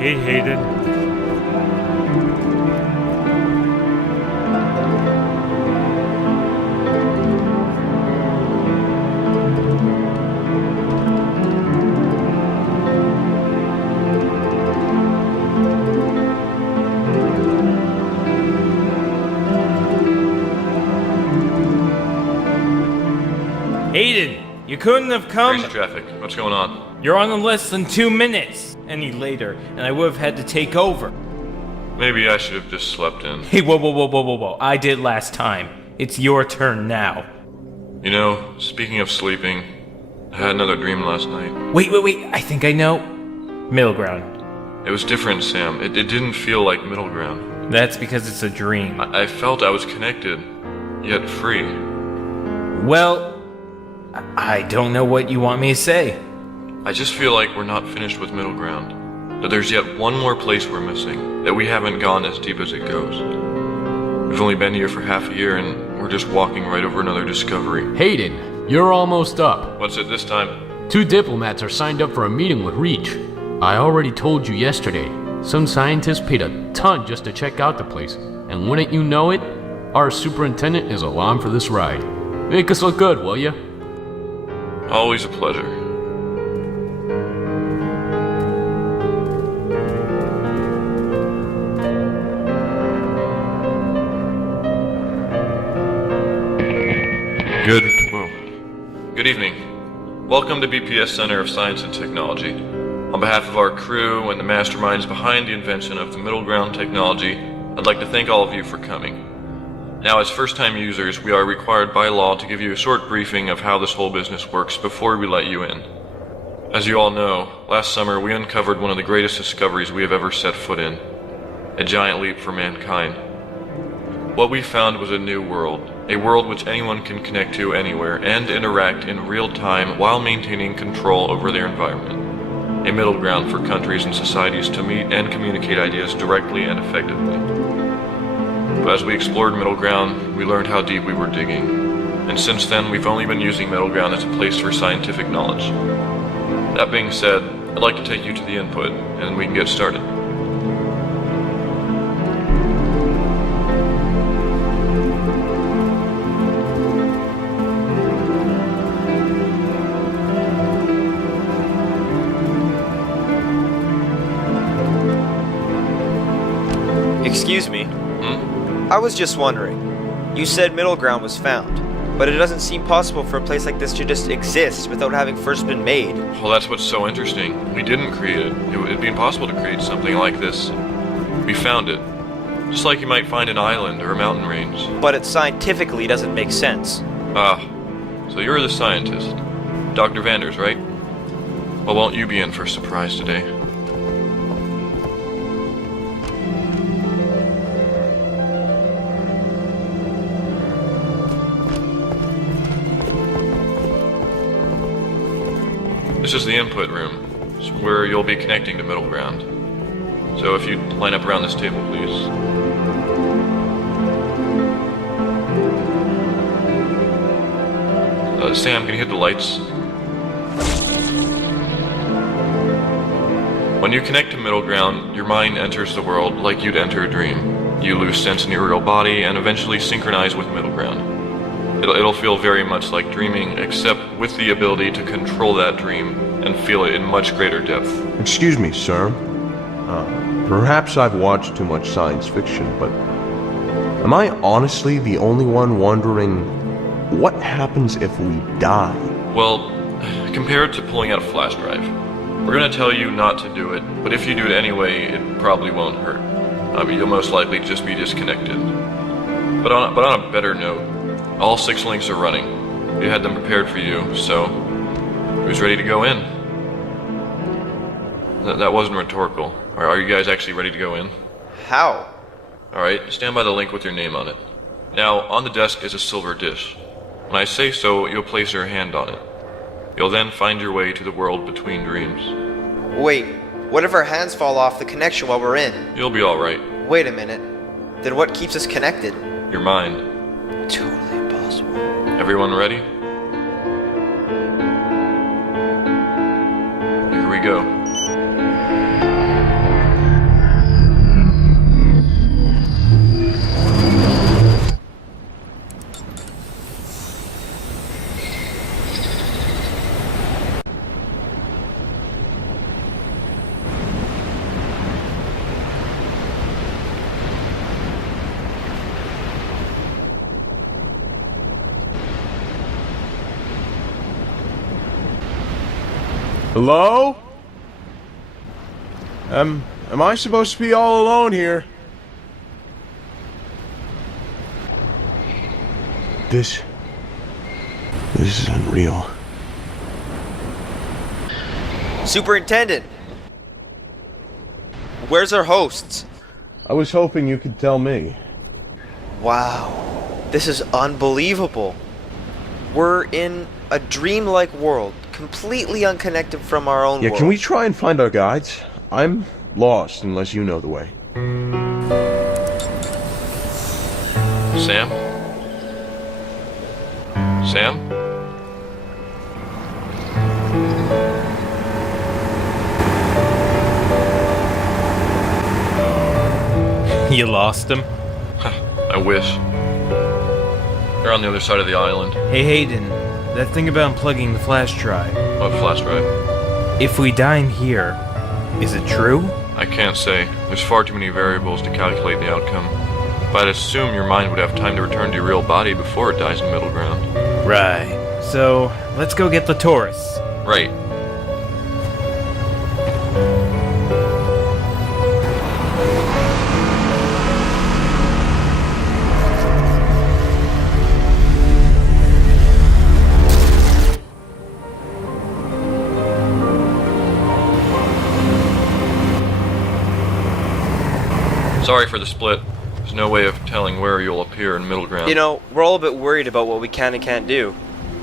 Hey, Hayden. Hayden, you couldn't have come. Crazy traffic. What's going on? You're on in less than 2 minutes. Any later, and I would have had to take over. Maybe I should have just slept in. Hey, whoa. I did last time. It's your turn now. You know, speaking of sleeping, I had another dream last night. Wait. I think I know. Middleground. It was different, Sam. It didn't feel like Middleground. That's because it's a dream. I felt I was connected, yet free. Well, I don't know what you want me to say. I just feel like we're not finished with Middleground. That there's yet one more place we're missing. That we haven't gone as deep as it goes. We've only been here for half a year and we're just walking right over another discovery. Hayden, you're almost up. What's it this time? 2 diplomats are signed up for a meeting with Reach. I already told you yesterday. Some scientists paid a ton just to check out the place. And wouldn't you know it, our superintendent is along for this ride. Make us look good, will ya? Always a pleasure. Good evening. Welcome to BPS Center of Science and Technology. On behalf of our crew and the masterminds behind the invention of the Middleground technology, I'd like to thank all of you for coming. Now, as first-time users, we are required by law to give you a short briefing of how this whole business works before we let you in. As you all know, last summer we uncovered one of the greatest discoveries we have ever set foot in. A giant leap for mankind. What we found was a new world. A world which anyone can connect to anywhere and interact in real time while maintaining control over their environment. A middle ground for countries and societies to meet and communicate ideas directly and effectively. But as we explored middle ground, we learned how deep we were digging. And since then, we've only been using middle ground as a place for scientific knowledge. That being said, I'd like to take you to the input, and we can get started. Excuse me. I was just wondering. You said Middleground was found, but it doesn't seem possible for a place like this to just exist without having first been made. Well, that's what's so interesting. We didn't create it. It'd be impossible to create something like this. We found it. Just like you might find an island or a mountain range. But it scientifically doesn't make sense. Ah, so you're the scientist. Dr. Vanders, right? Well, won't you be in for a surprise today? This is the input room, where you'll be connecting to middle ground. So if you'd line up around this table, please. Sam, can you hit the lights? When you connect to middle ground, your mind enters the world like you'd enter a dream. You lose sense in your real body and eventually synchronize with middle ground. It'll feel very much like dreaming, except with the ability to control that dream and feel it in much greater depth. Excuse me, sir. Perhaps I've watched too much science fiction, but am I honestly the only one wondering what happens if we die? Well, compared to pulling out a flash drive, we're going to tell you not to do it, but if you do it anyway, it probably won't hurt. You'll most likely just be disconnected. But on a better note, all 6 links are running. We had them prepared for you, so who's ready to go in? That wasn't rhetorical. Are you guys actually ready to go in? How? Alright, stand by the link with your name on it. Now, on the desk is a silver dish. When I say so, you'll place your hand on it. You'll then find your way to the world between dreams. Wait, what if our hands fall off the connection while we're in? You'll be alright. Wait a minute. Then what keeps us connected? Your mind. Totally impossible. Everyone ready? Here we go. Hello? Am I supposed to be all alone here? This is unreal. Superintendent! Where's our hosts? I was hoping you could tell me. Wow. This is unbelievable. We're in a dreamlike world, completely unconnected from our own world. Can we try and find our guides? I'm lost unless you know the way. Sam? Sam? You lost him? I wish. They're on the other side of the island. Hey Hayden, that thing about unplugging the flash drive. What flash drive? If we die in here, is it true? I can't say. There's far too many variables to calculate the outcome. But I'd assume your mind would have time to return to your real body before it dies in Middleground. Right. So, let's go get the tourists. Right. Sorry for the split. There's no way of telling where you'll appear in Middleground. You know, we're all a bit worried about what we can and can't do.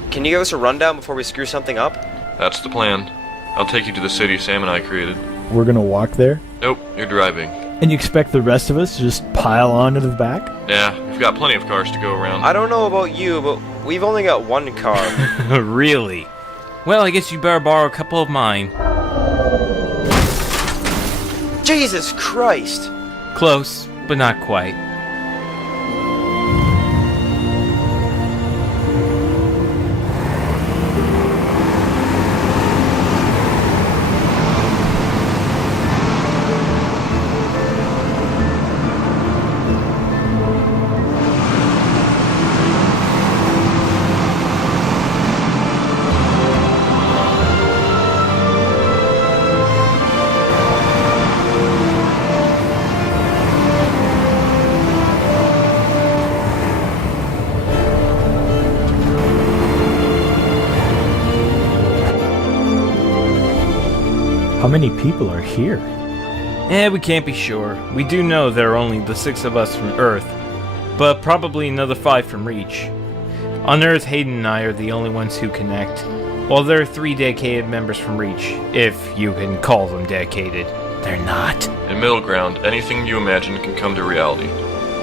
Can you give us a rundown before we screw something up? That's the plan. I'll take you to the city Sam and I created. We're gonna walk there? Nope, you're driving. And you expect the rest of us to just pile onto the back? Yeah, we've got plenty of cars to go around. I don't know about you, but we've only got one car. Really? Well, I guess you better borrow a couple of mine. Jesus Christ! Close, but not quite. How many people are here? We can't be sure. We do know there are only the 6 of us from Earth, but probably another 5 from Reach. On Earth, Hayden and I are the only ones who connect, while there are 3 dedicated members from Reach, if you can call them dedicated. They're not. In Middleground, anything you imagine can come to reality.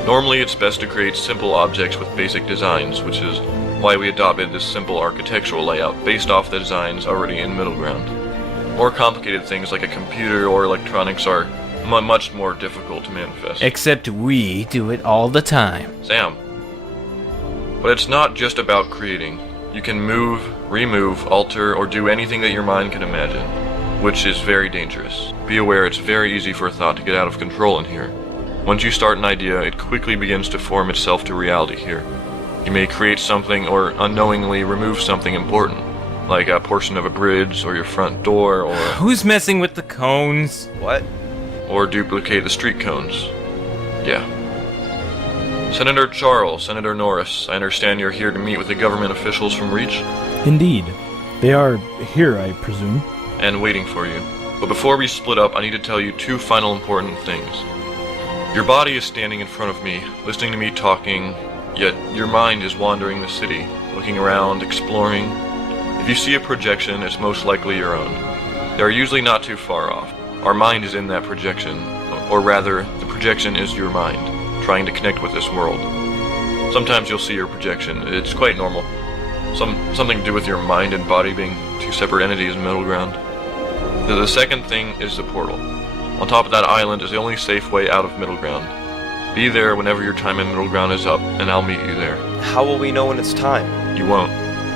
Normally, it's best to create simple objects with basic designs, which is why we adopted this simple architectural layout based off the designs already in Middleground. More complicated things like a computer or electronics are much more difficult to manifest. Except we do it all the time. Sam. But it's not just about creating. You can move, remove, alter, or do anything that your mind can imagine, which is very dangerous. Be aware it's very easy for a thought to get out of control in here. Once you start an idea, it quickly begins to form itself to reality here. You may create something or unknowingly remove something important, like a portion of a bridge or your front door, or Who's messing with the cones? What? or duplicate the street cones. Yeah. Senator Charles, Senator Norris, I understand you're here to meet with the government officials from Reach Indeed. They are here, I presume. and waiting for you. But before we split up, I need to tell you 2 final important things. Your body is standing in front of me, listening to me talking, yet your mind is wandering the city, looking around, exploring. If you see a projection, it's most likely your own. They are usually not too far off. Our mind is in that projection, or rather, the projection is your mind, trying to connect with this world. Sometimes you'll see your projection. It's quite normal. Something to do with your mind and body being 2 separate entities in Middleground. The second thing is the portal. On top of that island is the only safe way out of Middleground. Be there whenever your time in Middleground is up, and I'll meet you there. How will we know when it's time? You won't.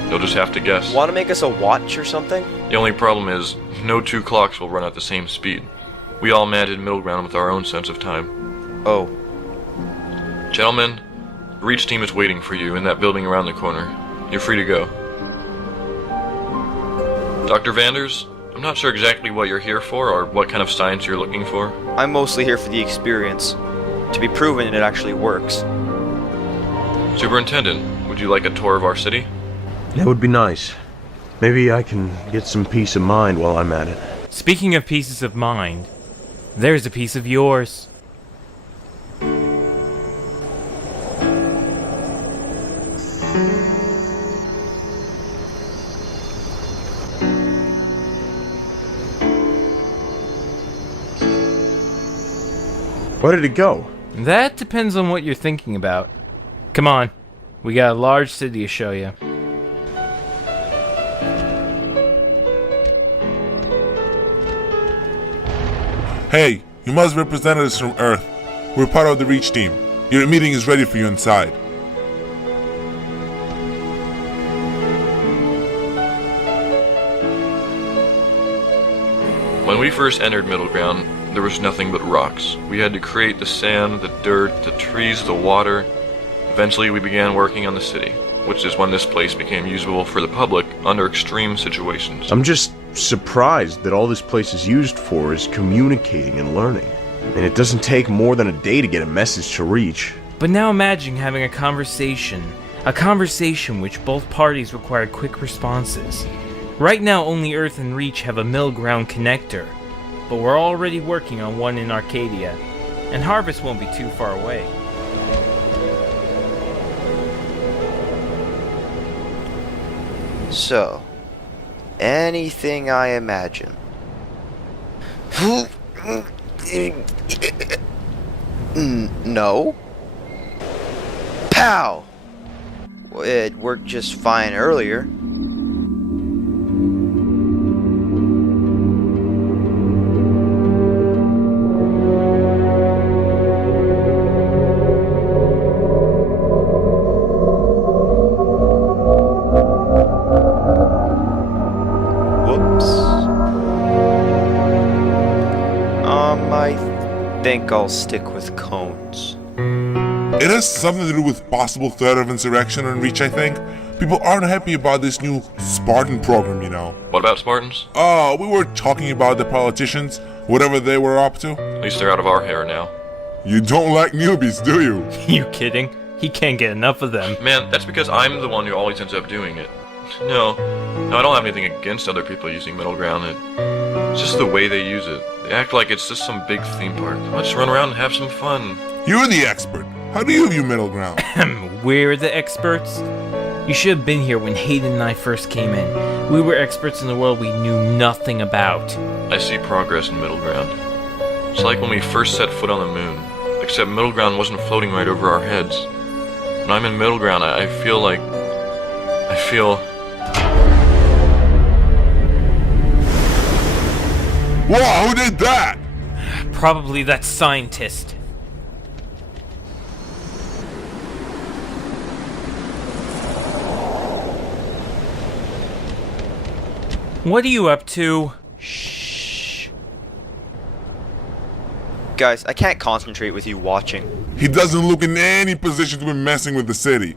You'll just have to guess. Want to make us a watch or something? The only problem is, no 2 clocks will run at the same speed. We all managed Middleground with our own sense of time. Oh. Gentlemen, the Reach team is waiting for you in that building around the corner. You're free to go. Dr. Vanders, I'm not sure exactly what you're here for or what kind of science you're looking for. I'm mostly here for the experience, to be proven it actually works. Superintendent, would you like a tour of our city? That would be nice. Maybe I can get some peace of mind while I'm at it. Speaking of pieces of mind, there's a piece of yours. Where did it go? That depends on what you're thinking about. Come on, we got a large city to show you. Hey, you must represent us from Earth. We're part of the Reach team. Your meeting is ready for you inside. When we first entered Middleground, there was nothing but rocks. We had to create the sand, the dirt, the trees, the water. Eventually we began working on the city, which is when this place became usable for the public under extreme situations. I'm just surprised that all this place is used for is communicating and learning. And it doesn't take more than a day to get a message to Reach. But now imagine having a conversation which both parties require quick responses. Right now only Earth and Reach have a Middleground connector, but we're already working on one in Arcadia, and Harvest won't be too far away. So, anything I imagine. No? Pow! It worked just fine earlier. I think I'll stick with cones. It has something to do with possible threat of insurrection on Reach, I think. People aren't happy about this new Spartan program, you know. What about Spartans? We were talking about the politicians, whatever they were up to. At least they're out of our hair now. You don't like newbies, do you? You kidding? He can't get enough of them. Man, that's because I'm the one who always ends up doing it. No, I don't have anything against other people using Middleground. It's just the way they use it. They act like it's just some big theme park. Let's run around and have some fun. You're the expert. How do you view Middleground? We're the experts? You should have been here when Hayden and I first came in. We were experts in the world we knew nothing about. I see progress in Middleground. It's like when we first set foot on the moon, except Middleground wasn't floating right over our heads. When I'm in Middleground, I feel like... Whoa, who did that? Probably that scientist. What are you up to? Shh. Guys, I can't concentrate with you watching. He doesn't look in any position to be messing with the city.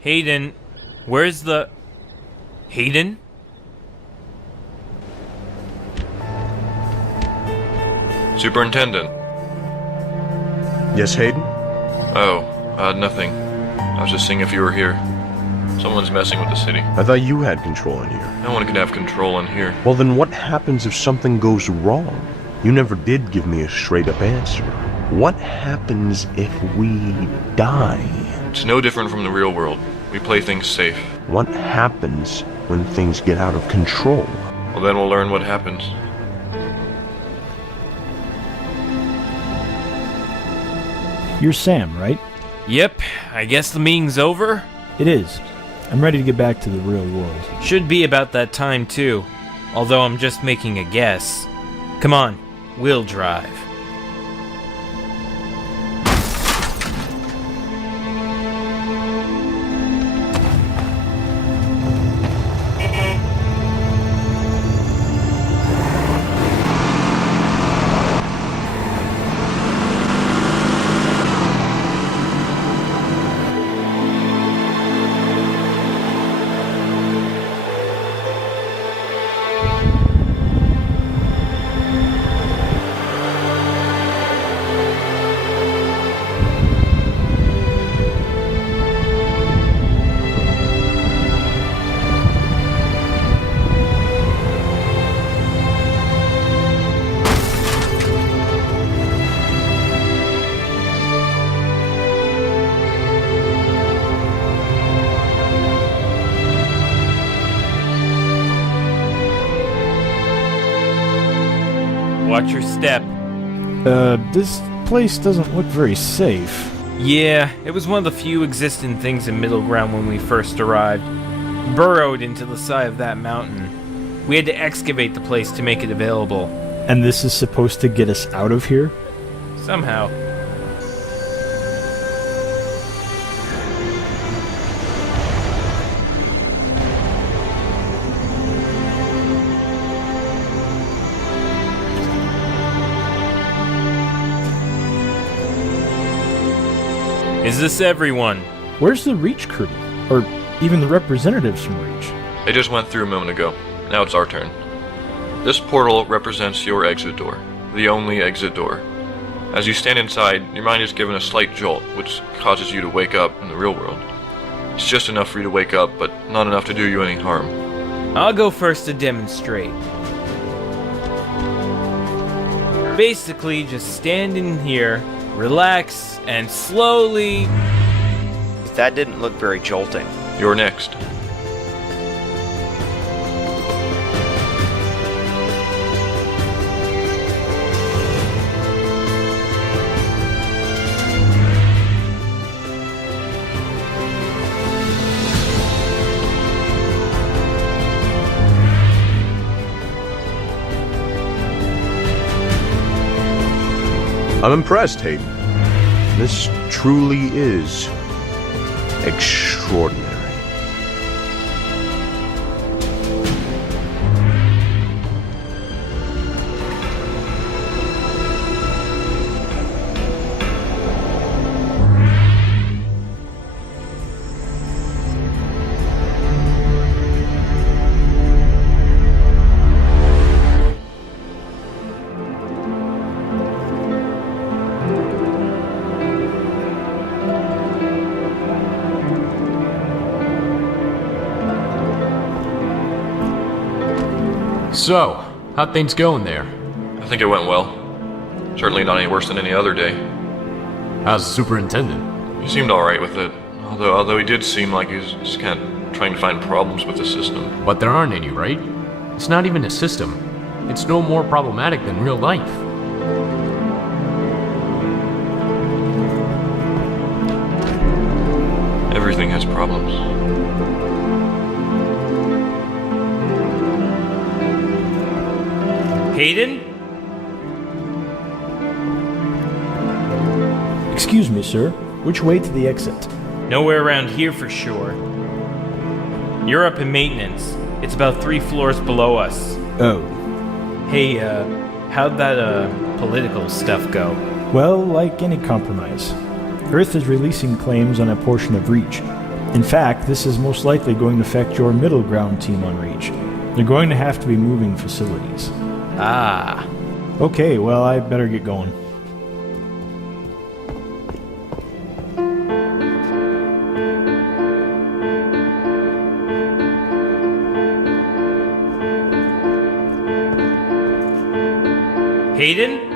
Hayden, where's the... Hayden? Superintendent. Yes, Hayden? Oh, nothing. I was just seeing if you were here. Someone's messing with the city. I thought you had control in here. No one can have control in here. Well, then what happens if something goes wrong? You never did give me a straight-up answer. What happens if we die? It's no different from the real world. We play things safe. What happens when things get out of control? Well, then we'll learn what happens. You're Sam, right? Yep, I guess the meeting's over? It is. I'm ready to get back to the real world. Should be about that time too, although I'm just making a guess. Come on, we'll drive. step. This place doesn't look very safe. Yeah, it was one of the few existing things in Middleground when we first arrived. Burrowed into the side of that mountain. We had to excavate the place to make it available. And this is supposed to get us out of here? Somehow. Is this everyone? Where's the Reach crew? Or even the representatives from Reach? They just went through a moment ago. Now it's our turn. This portal represents your exit door. The only exit door. As you stand inside, your mind is given a slight jolt, which causes you to wake up in the real world. It's just enough for you to wake up, but not enough to do you any harm. I'll go first to demonstrate. Basically, just stand in here, relax, and slowly... That didn't look very jolting. You're next. I'm impressed, Hayden. This truly is extraordinary. So, how'd things going there? I think it went well. Certainly not any worse than any other day. How's the superintendent? He seemed alright with it, although he did seem like he was just kind of trying to find problems with the system. But there aren't any, right? It's not even a system. It's no more problematic than real life. Everything has problems. Hayden? Excuse me, sir. Which way to the exit? Nowhere around here for sure. You're up in maintenance. It's about 3 floors below us. Oh. Hey, how'd that, political stuff go? Well, like any compromise. Earth is releasing claims on a portion of Reach. In fact, this is most likely going to affect your Middleground team on Reach. They're going to have to be moving facilities. Ah. Okay, well, I better get going. Hayden?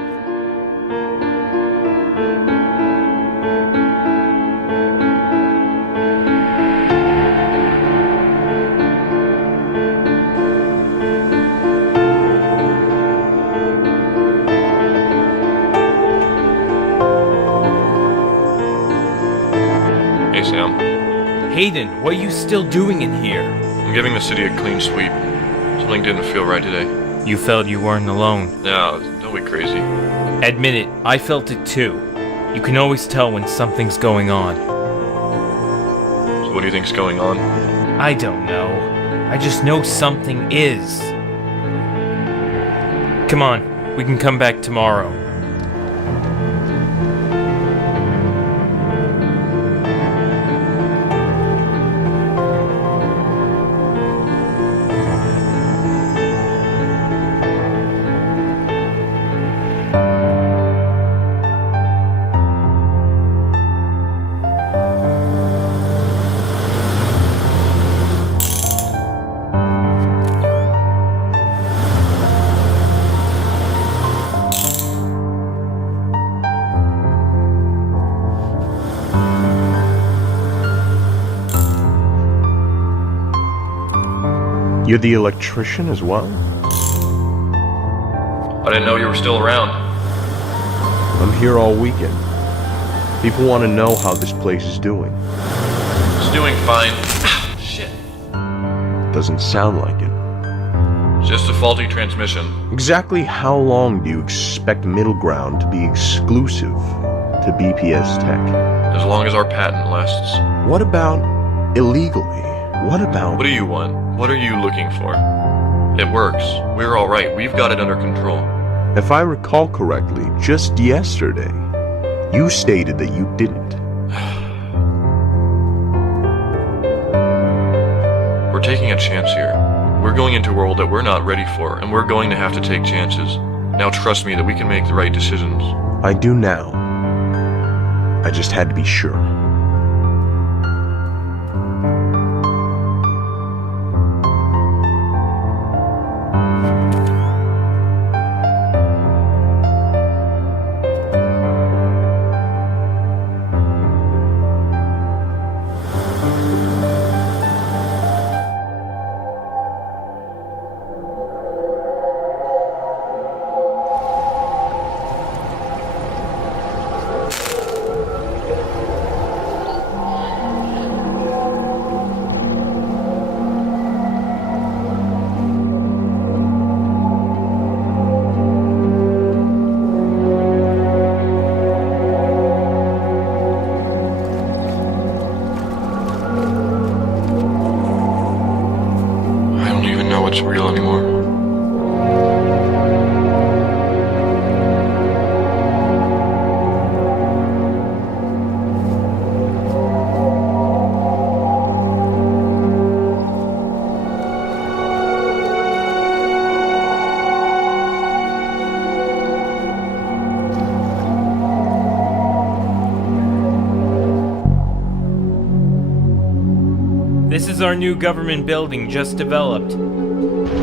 Hey, Sam. Hayden, what are you still doing in here? I'm giving the city a clean sweep. Something didn't feel right today. You felt you weren't alone. No, don't be crazy. Admit it, I felt it too. You can always tell when something's going on. So what do you think's going on? I don't know. I just know something is. Come on, we can come back tomorrow. You're the electrician as well? I didn't know you were still around. I'm here all weekend. People want to know how this place is doing. It's doing fine. Shit. Doesn't sound like it. Just a faulty transmission. Exactly how long do you expect Middleground to be exclusive to BPS Tech? As long as our patent lasts. What about illegally? What about... What do you want? What are you looking for? It works. We're alright. We've got it under control. If I recall correctly, just yesterday, you stated that you didn't. We're taking a chance here. We're going into a world that we're not ready for, and we're going to have to take chances. Now trust me that we can make the right decisions. I do now. I just had to be sure. What's real anymore. This is our new government building just developed.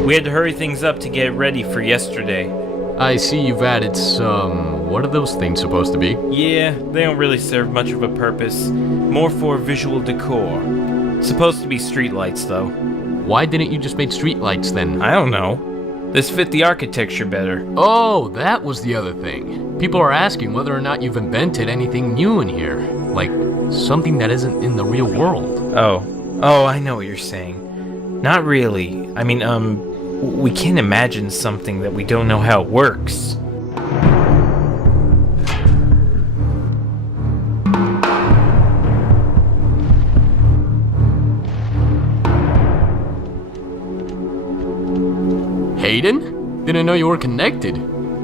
We had to hurry things up to get it ready for yesterday. I see you've added some... what are those things supposed to be? Yeah, they don't really serve much of a purpose. More for visual decor. Supposed to be streetlights, though. Why didn't you just make streetlights then? I don't know. This fit the architecture better. Oh, that was the other thing. People are asking whether or not you've invented anything new in here. Like, something that isn't in the real world. Oh, I know what you're saying. Not really. I mean, we can't imagine something that we don't know how it works. Hayden? Didn't know you were connected.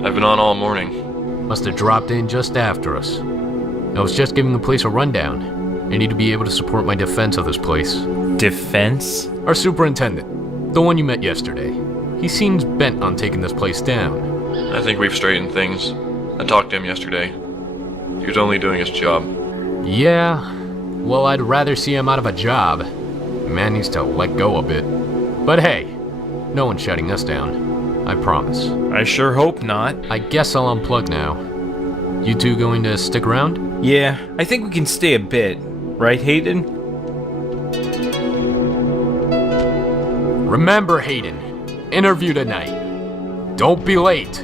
I've been on all morning. Must have dropped in just after us. I was just giving the place a rundown. I need to be able to support my defense of this place. Defense? Our superintendent, the one you met yesterday. He seems bent on taking this place down. I think we've straightened things. I talked to him yesterday. He was only doing his job. Yeah, well, I'd rather see him out of a job. The man needs to let go a bit. But hey, no one's shutting us down. I promise. I sure hope not. I guess I'll unplug now. You two going to stick around? Yeah, I think we can stay a bit. Right, Hayden? Remember, Hayden, interview tonight. Don't be late.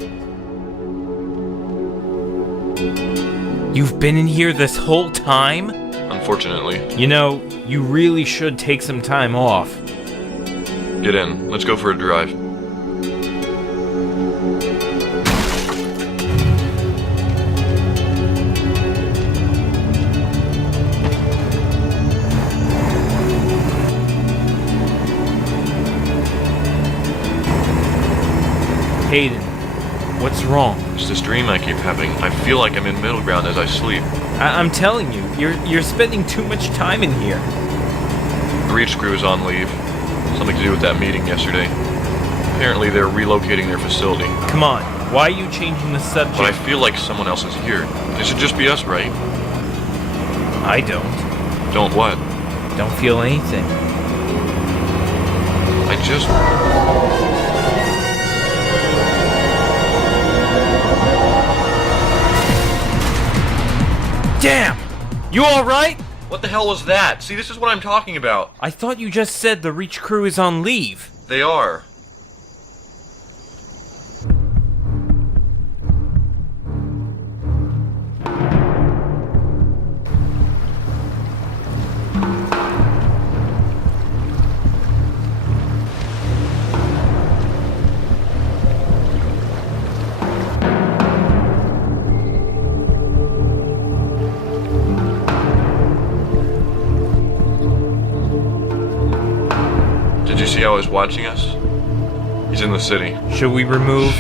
You've been in here this whole time? Unfortunately. You know, you really should take some time off. Get in. Let's go for a drive. Hayden, what's wrong? It's this dream I keep having. I feel like I'm in Middleground as I sleep. I'm telling you, you're spending too much time in here. The Reach crew is on leave. Something to do with that meeting yesterday. Apparently they're relocating their facility. Come on, why are you changing the subject? But I feel like someone else is here. It should just be us, right? I don't. Don't what? Don't feel anything. I just... Damn! You alright? What the hell was that? See, this is what I'm talking about. I thought you just said the Reach crew is on leave. They are. see how he's watching us? He's in the city. Should we remove?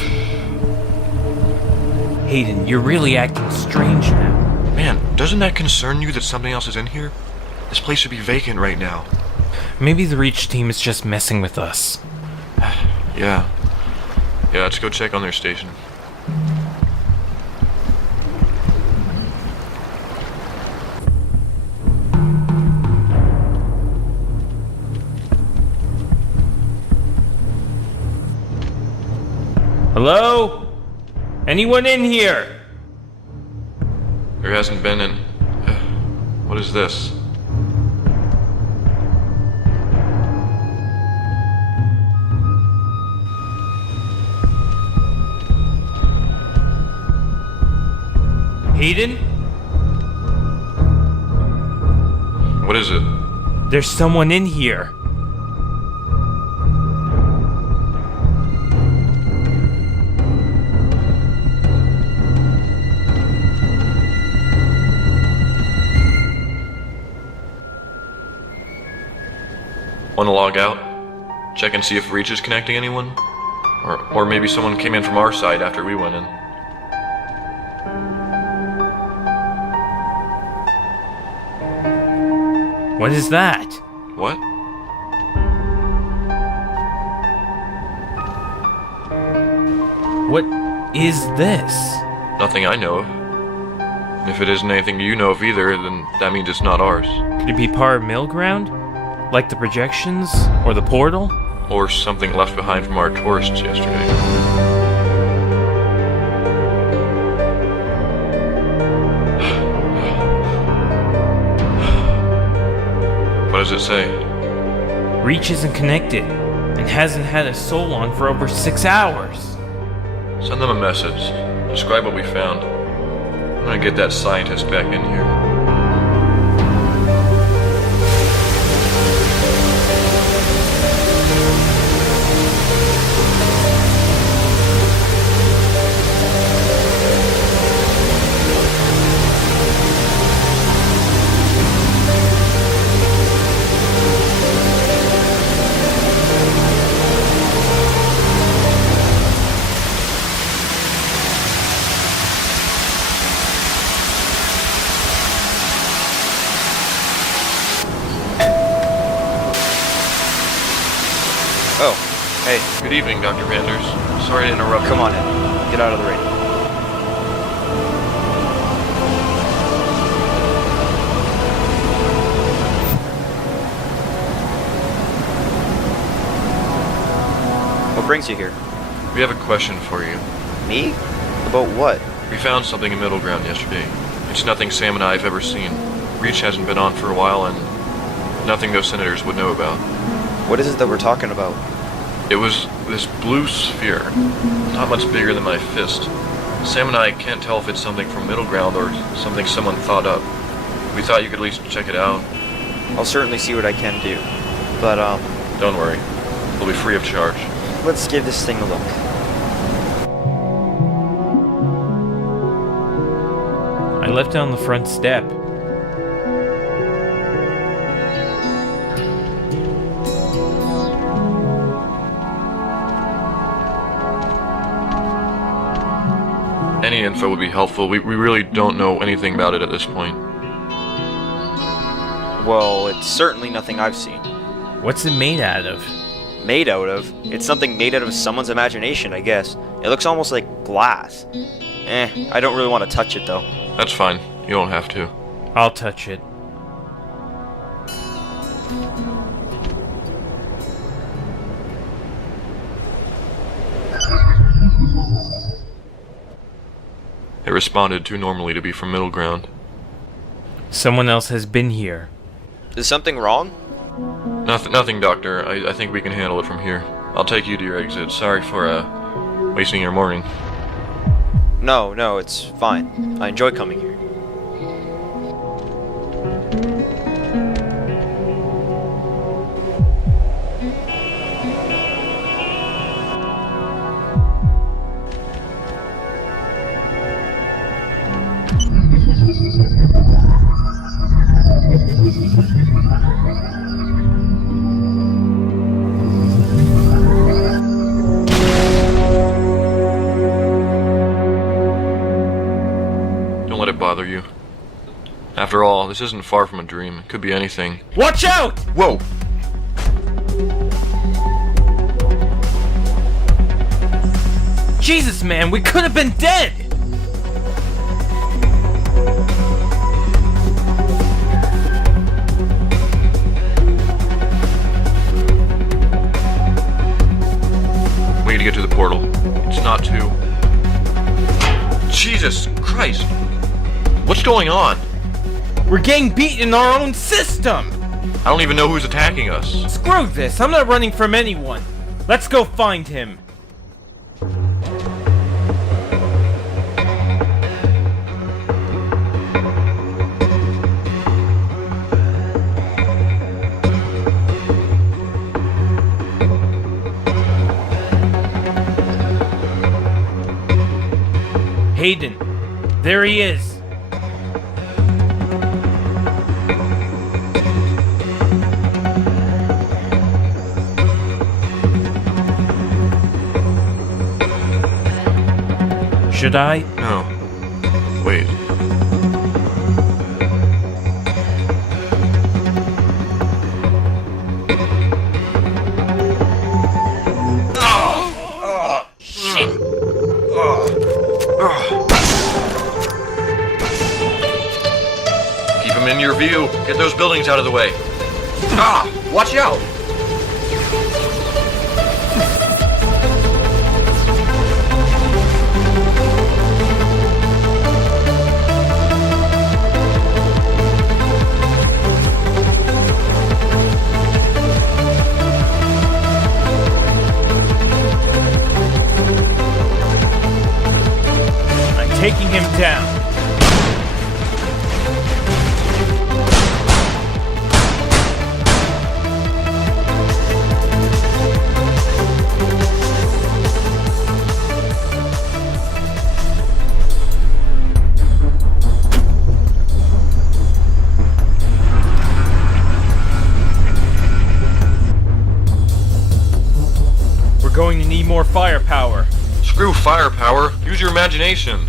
Hayden, you're really acting strange now. Man, doesn't that concern you that something else is in here? This place should be vacant right now. Maybe the Reach team is just messing with us. Yeah, let's go check on their station. Hello? Anyone in here? There hasn't been an... What is this? Hayden? What is it? There's someone in here. Want to log out? Check and see if Reach is connecting anyone? Or maybe someone came in from our side after we went in. What is that? What? What is this? Nothing I know of. And if it isn't anything you know of either, then that means it's not ours. Could it be part of Middleground? Like the projections? Or the portal? Or something left behind from our tourists yesterday. What does it say? Reach isn't connected, and hasn't had a soul on for over 6 hours. Send them a message. Describe what we found. I'm gonna get that scientist back in here. Oh, hey, Good evening, Dr. Vanders. Sorry to interrupt. come on in. Get out of the rain. What brings you here? We have a question for you. Me? About what? We found something in Middleground yesterday. It's nothing Sam and I have ever seen. Reach hasn't been on for a while, and nothing those senators would know about. What is it that we're talking about? It was this blue sphere, not much bigger than my fist. Sam and I can't tell if it's something from Middleground or something someone thought up. We thought you could at least check it out. I'll certainly see what I can do. But, Don't worry. It'll be free of charge. let's give this thing a look. I left it on the front step. Any info would be helpful. We really don't know anything about it at this point. Well, it's certainly nothing I've seen. What's it made out of? Made out of? It's something made out of someone's imagination, I guess. It looks almost like glass. I don't really want to touch it, though. That's fine. You don't have to. I'll touch it. It responded too normally to be from Middleground. Someone else has been here. Is something wrong? Nothing, Doctor. I think we can handle it from here. I'll take you to your exit. Sorry for, wasting your morning. No, it's fine. I enjoy coming here. this isn't far from a dream. It could be anything. Watch out! Whoa! Jesus, man, we could have been dead! We need to get to the portal. It's not too... Jesus Christ! What's going on? We're getting beat in our own system! I don't even know who's attacking us. Screw this, I'm not running from anyone. Let's go find him. Hayden, there he is. Should I? No. Wait. Keep him in your view. Get those buildings out of the way. Watch out! Taking him down. We're going to need more firepower. Screw firepower. Use your imagination.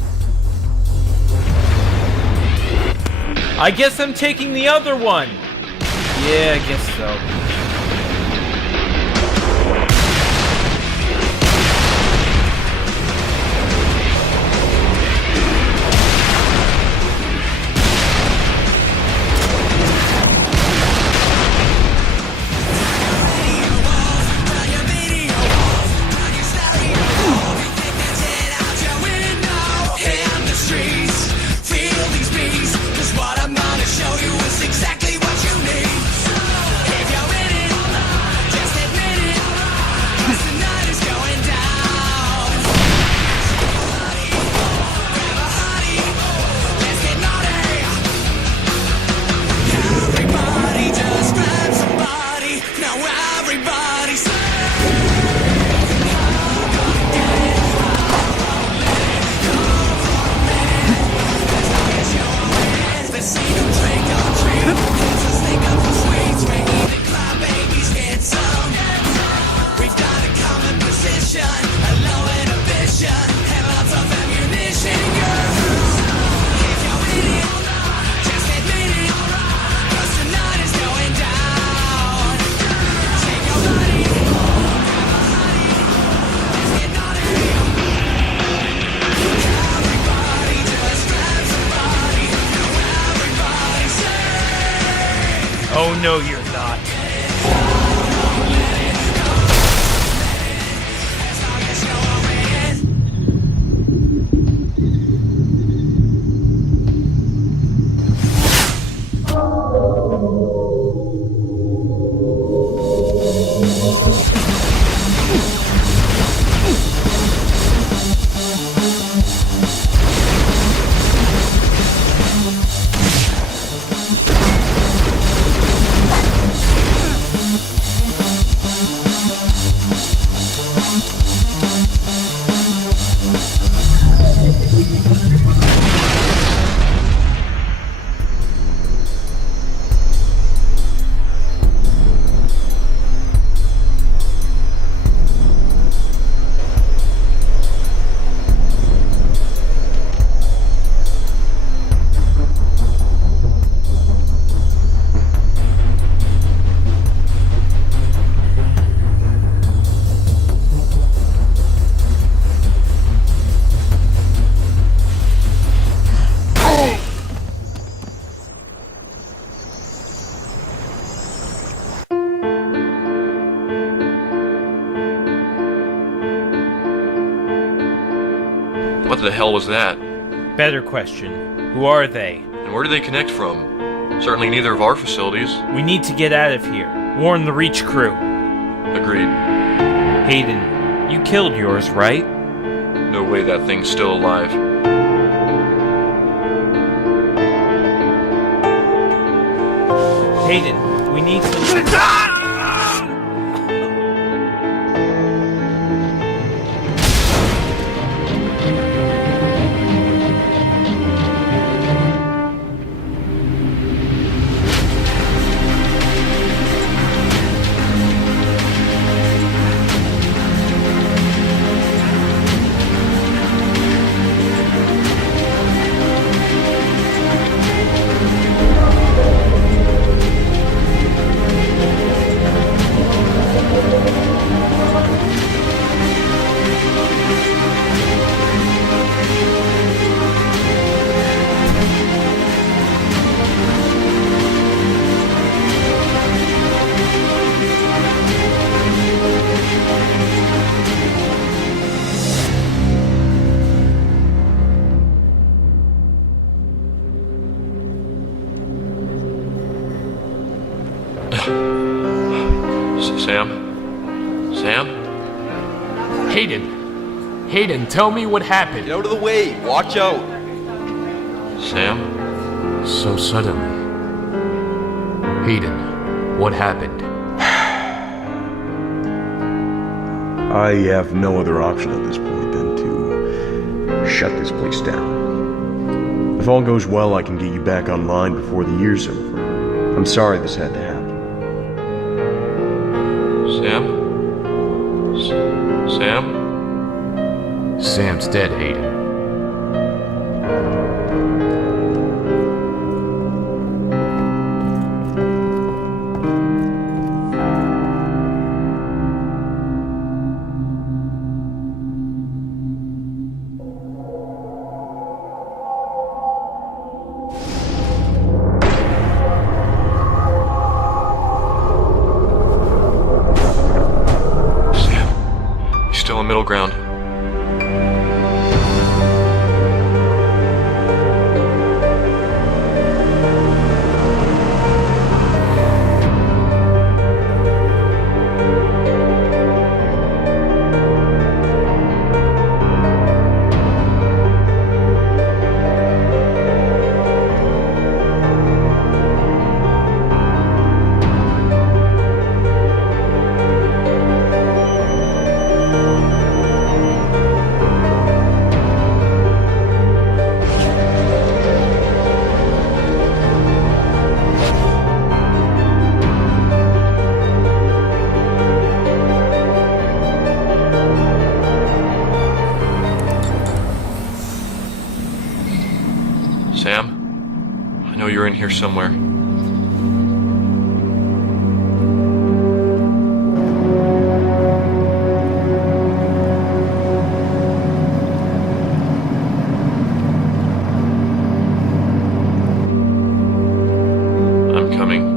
I guess I'm taking the other one. Yeah, I guess so. Oh no, you're not. the hell was that? Better question. Who are they? And where do they connect from? Certainly neither of our facilities. We need to get out of here. Warn the Reach crew. Agreed. Hayden, you killed yours, right? No way that thing's still alive. Hayden, we need to... Sam? Sam? Hayden! Hayden, tell me what happened. Get out of the way! Watch out! Sam? So suddenly. Hayden, what happened? I have no other option at this point than to shut this place down. If all goes well, I can get you back online before the year's over. I'm sorry this had to happen. Sam? Sam? Sam's dead, Hayden. Still in Middleground. Sam? I know you're in here somewhere. I'm coming.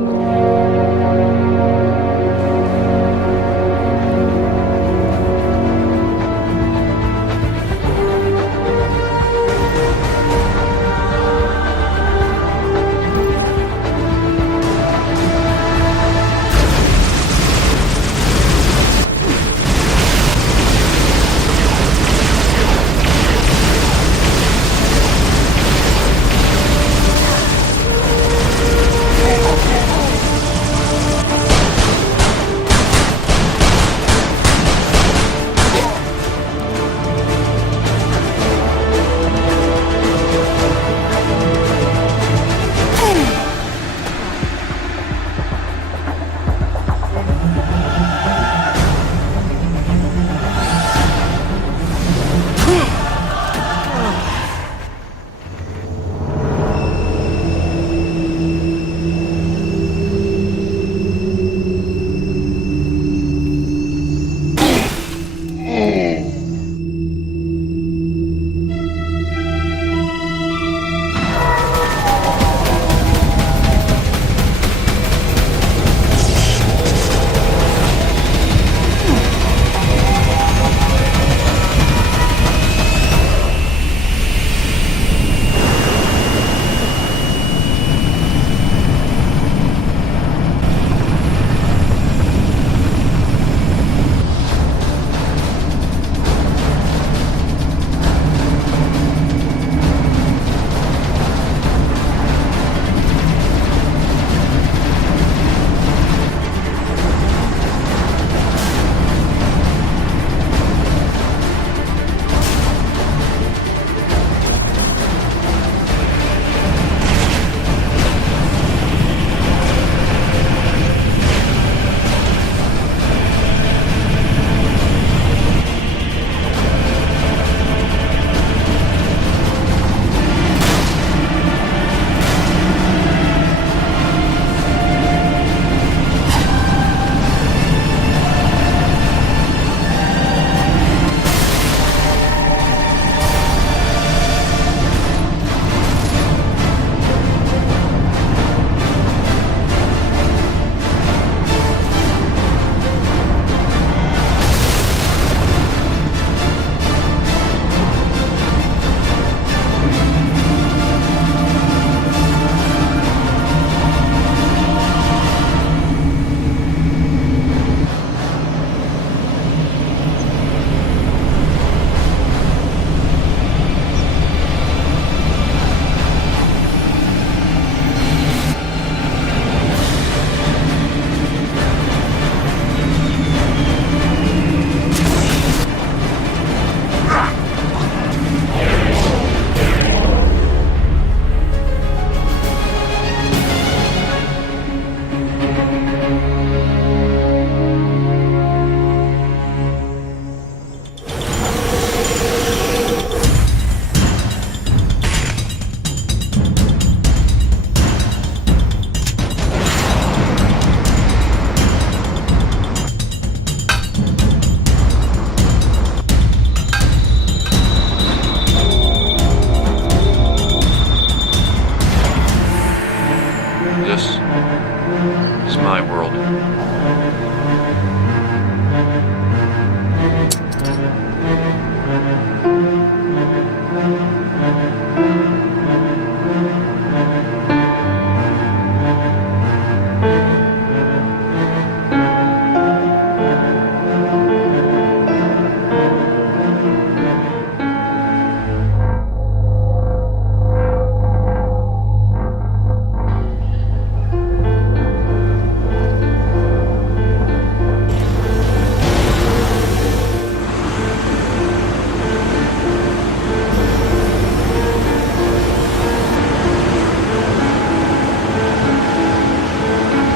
is my world.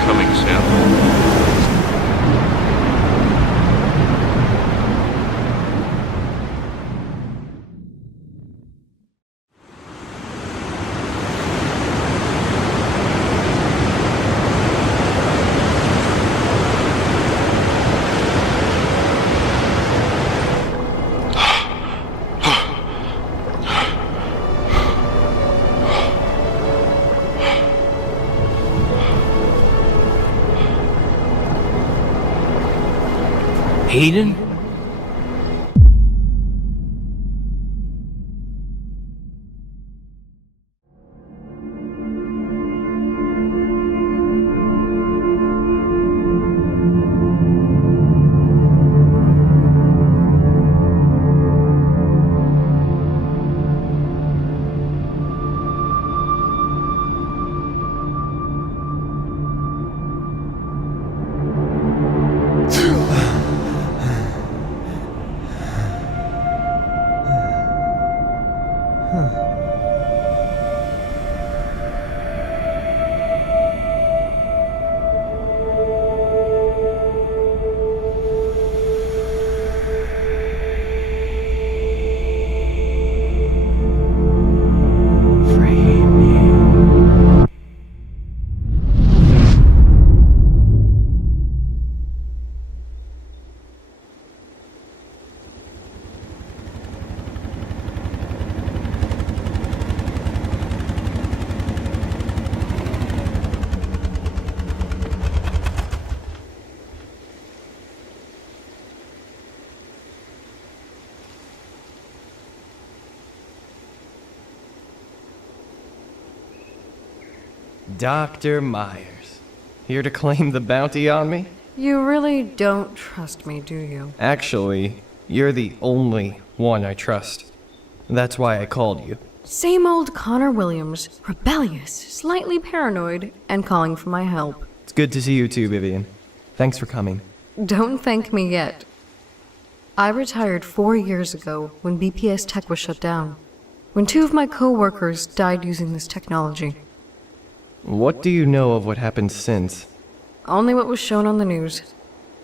Coming, Sam. Hayden? Dr. Myers, here to claim the bounty on me? You really don't trust me, do you? Actually, you're the only one I trust. That's why I called you. Same old Connor Williams, rebellious, slightly paranoid, and calling for my help. It's good to see you too, Vivian. Thanks for coming. Don't thank me yet. I retired 4 years ago when BPS Tech was shut down, when 2 of my co-workers died using this technology. What do you know of what happened since? Only what was shown on the news.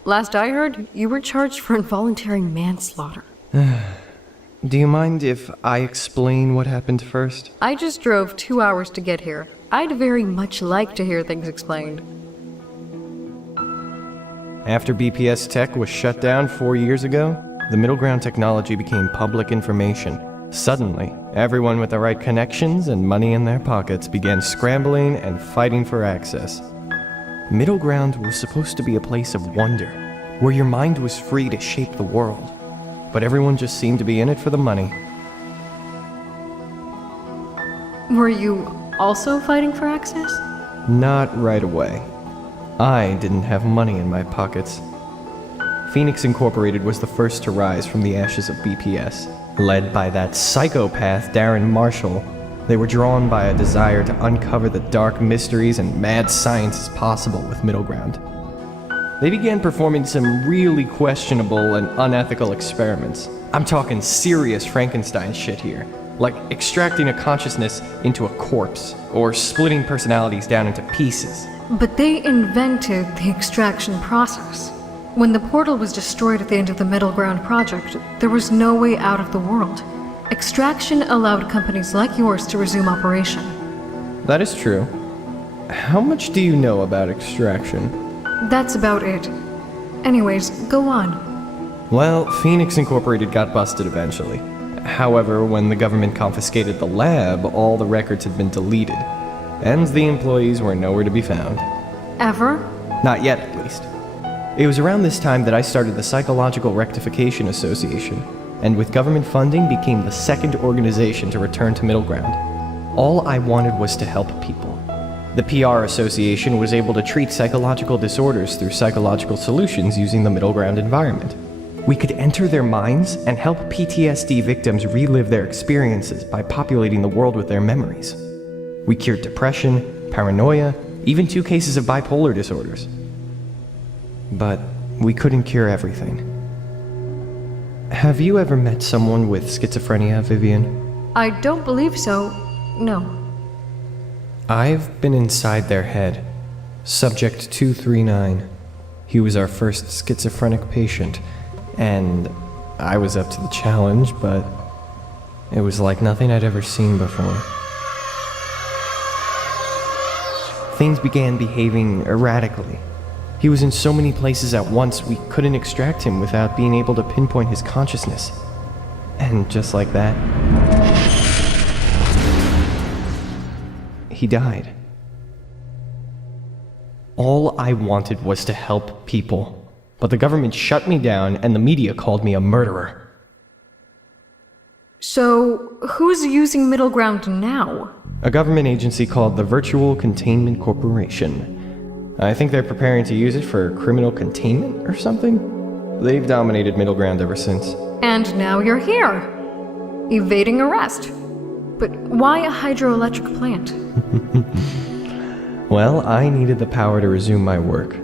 Last I heard, you were charged for involuntary manslaughter. Do you mind if I explain what happened first? I just drove 2 hours to get here. I'd very much like to hear things explained. After BPS Tech was shut down 4 years ago, the Middleground technology became public information. Suddenly, everyone with the right connections and money in their pockets began scrambling and fighting for access. Middleground was supposed to be a place of wonder, where your mind was free to shape the world. But everyone just seemed to be in it for the money. Were you also fighting for access? Not right away. I didn't have money in my pockets. Phoenix Incorporated was the first to rise from the ashes of BPS. Led by that psychopath Darren Marshall, they were drawn by a desire to uncover the dark mysteries and mad sciences possible with Middleground. They began performing some really questionable and unethical experiments. I'm talking serious Frankenstein shit here, like extracting a consciousness into a corpse, or splitting personalities down into pieces. But they invented the extraction process. When the portal was destroyed at the end of the Middleground project, there was no way out of the world. Extraction allowed companies like yours to resume operation. That is true. How much do you know about extraction? That's about it. Anyways, go on. Well, Phoenix Incorporated got busted eventually. However, when the government confiscated the lab, all the records had been deleted. and the employees were nowhere to be found. Ever? Not yet, at least. It was around this time that I started the Psychological Rectification Association, and with government funding became the second organization to return to Middleground. All I wanted was to help people. The PR Association was able to treat psychological disorders through psychological solutions using the Middleground environment. We could enter their minds and help PTSD victims relive their experiences by populating the world with their memories. We cured depression, paranoia, even 2 cases of bipolar disorders. But we couldn't cure everything. Have you ever met someone with schizophrenia, Vivian? I don't believe so. No. I've been inside their head. Subject 239. He was our first schizophrenic patient, and I was up to the challenge, but it was like nothing I'd ever seen before. Things began behaving erratically. He was in so many places at once, we couldn't extract him without being able to pinpoint his consciousness. And just like that, he died. All I wanted was to help people, but the government shut me down and the media called me a murderer. So, who's using Middleground now? A government agency called the Virtual Containment Corporation. I think they're preparing to use it for criminal containment or something? They've dominated Middleground ever since. And now you're here, evading arrest. But why a hydroelectric plant? Well, I needed the power to resume my work.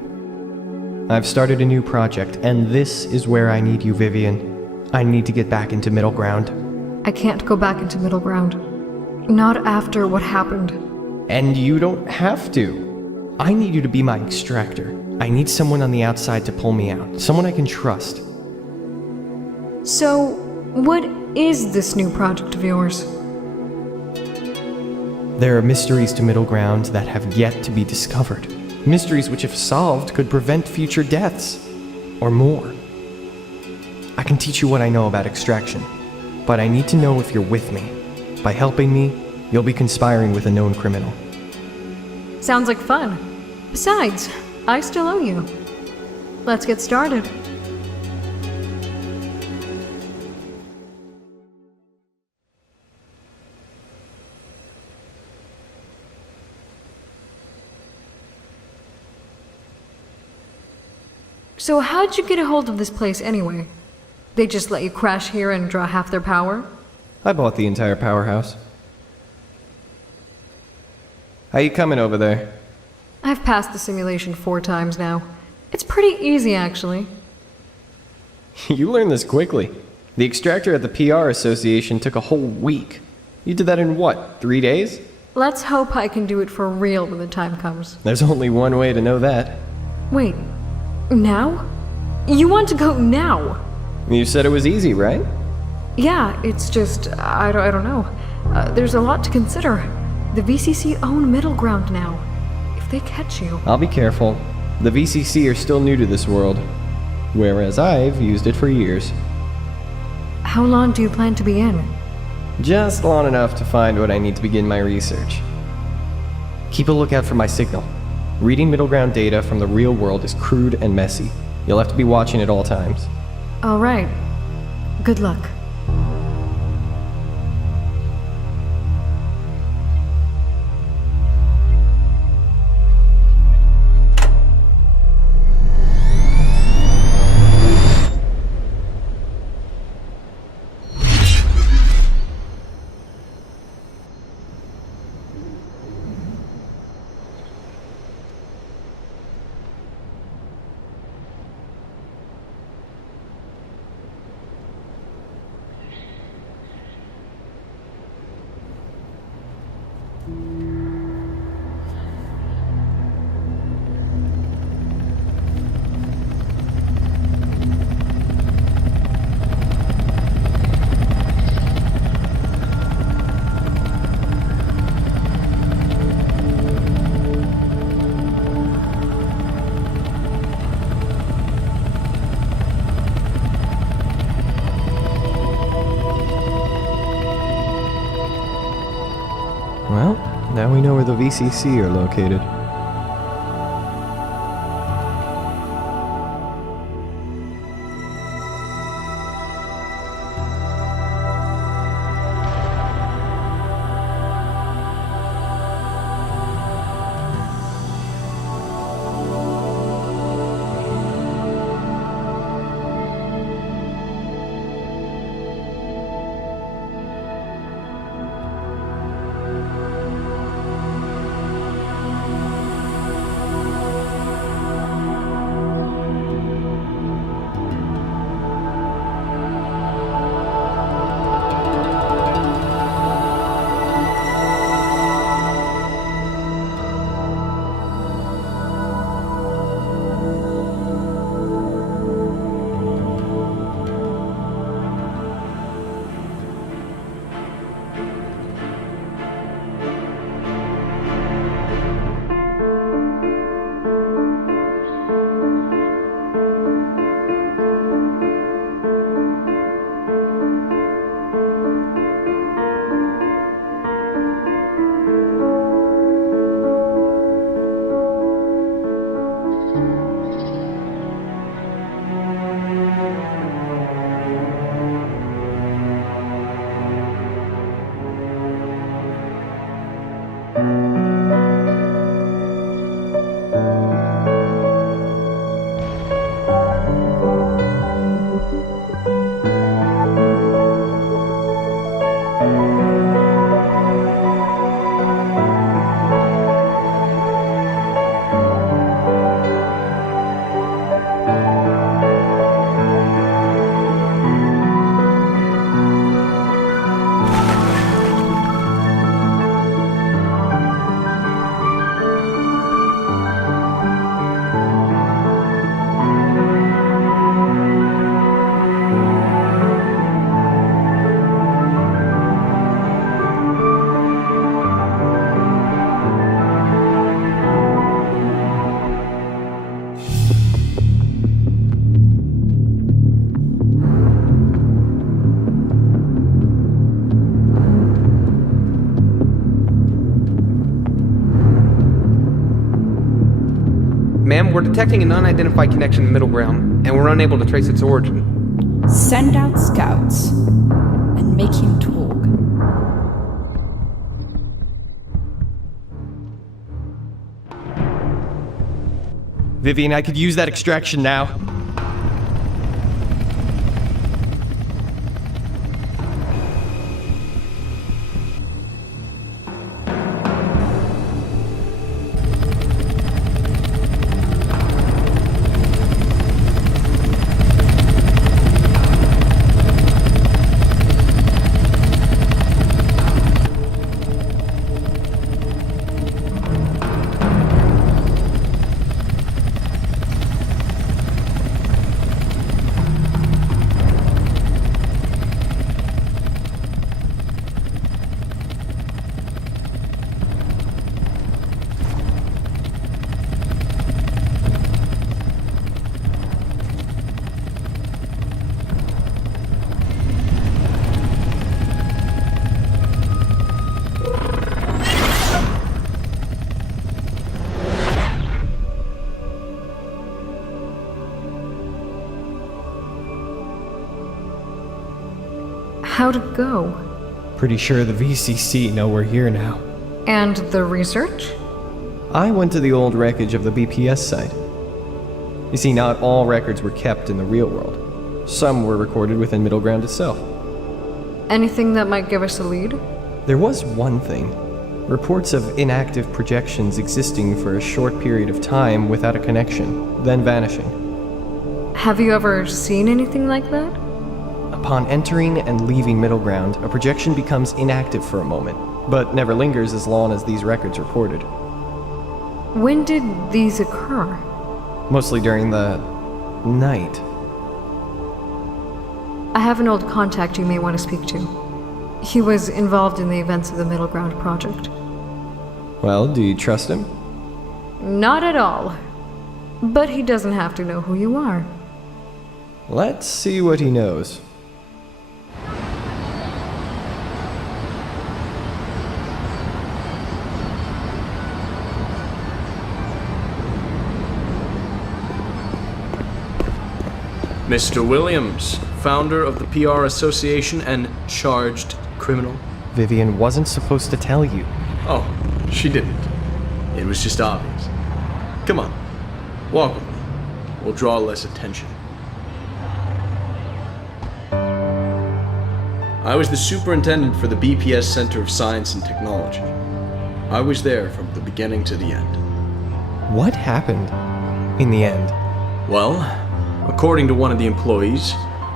I've started a new project, and this is where I need you, Vivian. I need to get back into Middleground. I can't go back into Middleground. Not after what happened. And you don't have to. I need you to be my extractor. I need someone on the outside to pull me out. Someone I can trust. So, what is this new project of yours? There are mysteries to Middleground that have yet to be discovered. Mysteries which, if solved, could prevent future deaths. Or more. I can teach you what I know about extraction, but I need to know if you're with me. By helping me, you'll be conspiring with a known criminal. Sounds like fun. Besides, I still owe you. Let's get started. So how'd you get a hold of this place anyway? They just let you crash here and draw half their power? I bought the entire powerhouse. How you coming over there? I've passed the simulation 4 times now. It's pretty easy, actually. You learned this quickly. The extractor at the PR Association took a whole week. You did that in what, 3 days? Let's hope I can do it for real when the time comes. There's only one way to know that. Wait, now? You want to go now? You said it was easy, right? Yeah, it's just, I don't know. There's a lot to consider. The VCC own Middleground now. If they catch you... I'll be careful. The VCC are still new to this world, whereas I've used it for years. How long do you plan to be in? Just long enough to find what I need to begin my research. Keep a lookout for my signal. Reading Middleground data from the real world is crude and messy. You'll have to be watching at all times. All right. Good luck. know where the VCC are located? Ma'am, we're detecting an unidentified connection to Middleground, and we're unable to trace its origin. Send out scouts and make him talk. Vivian, I could use that extraction now. How'd it go? Pretty sure the VCC know we're here now. And the research? I went to the old wreckage of the BPS site. You see, not all records were kept in the real world. Some were recorded within Middleground itself. Anything that might give us a lead? There was one thing. Reports of inactive projections existing for a short period of time without a connection, then vanishing. Have you ever seen anything like that? Upon entering and leaving Middleground, a projection becomes inactive for a moment, but never lingers as long as these records reported. When did these occur? Mostly during the night. I have an old contact you may want to speak to. He was involved in the events of the Middleground project. Well, do you trust him? Not at all. But he doesn't have to know who you are. Let's see what he knows. Mr. Williams, founder of the PR Association and charged criminal. Vivian wasn't supposed to tell you. Oh, she didn't. It was just obvious. Come on, walk with me. We'll draw less attention. I was the superintendent for the BPS Center of Science and Technology. I was there from the beginning to the end. What happened in the end? Well, according to one of the employees,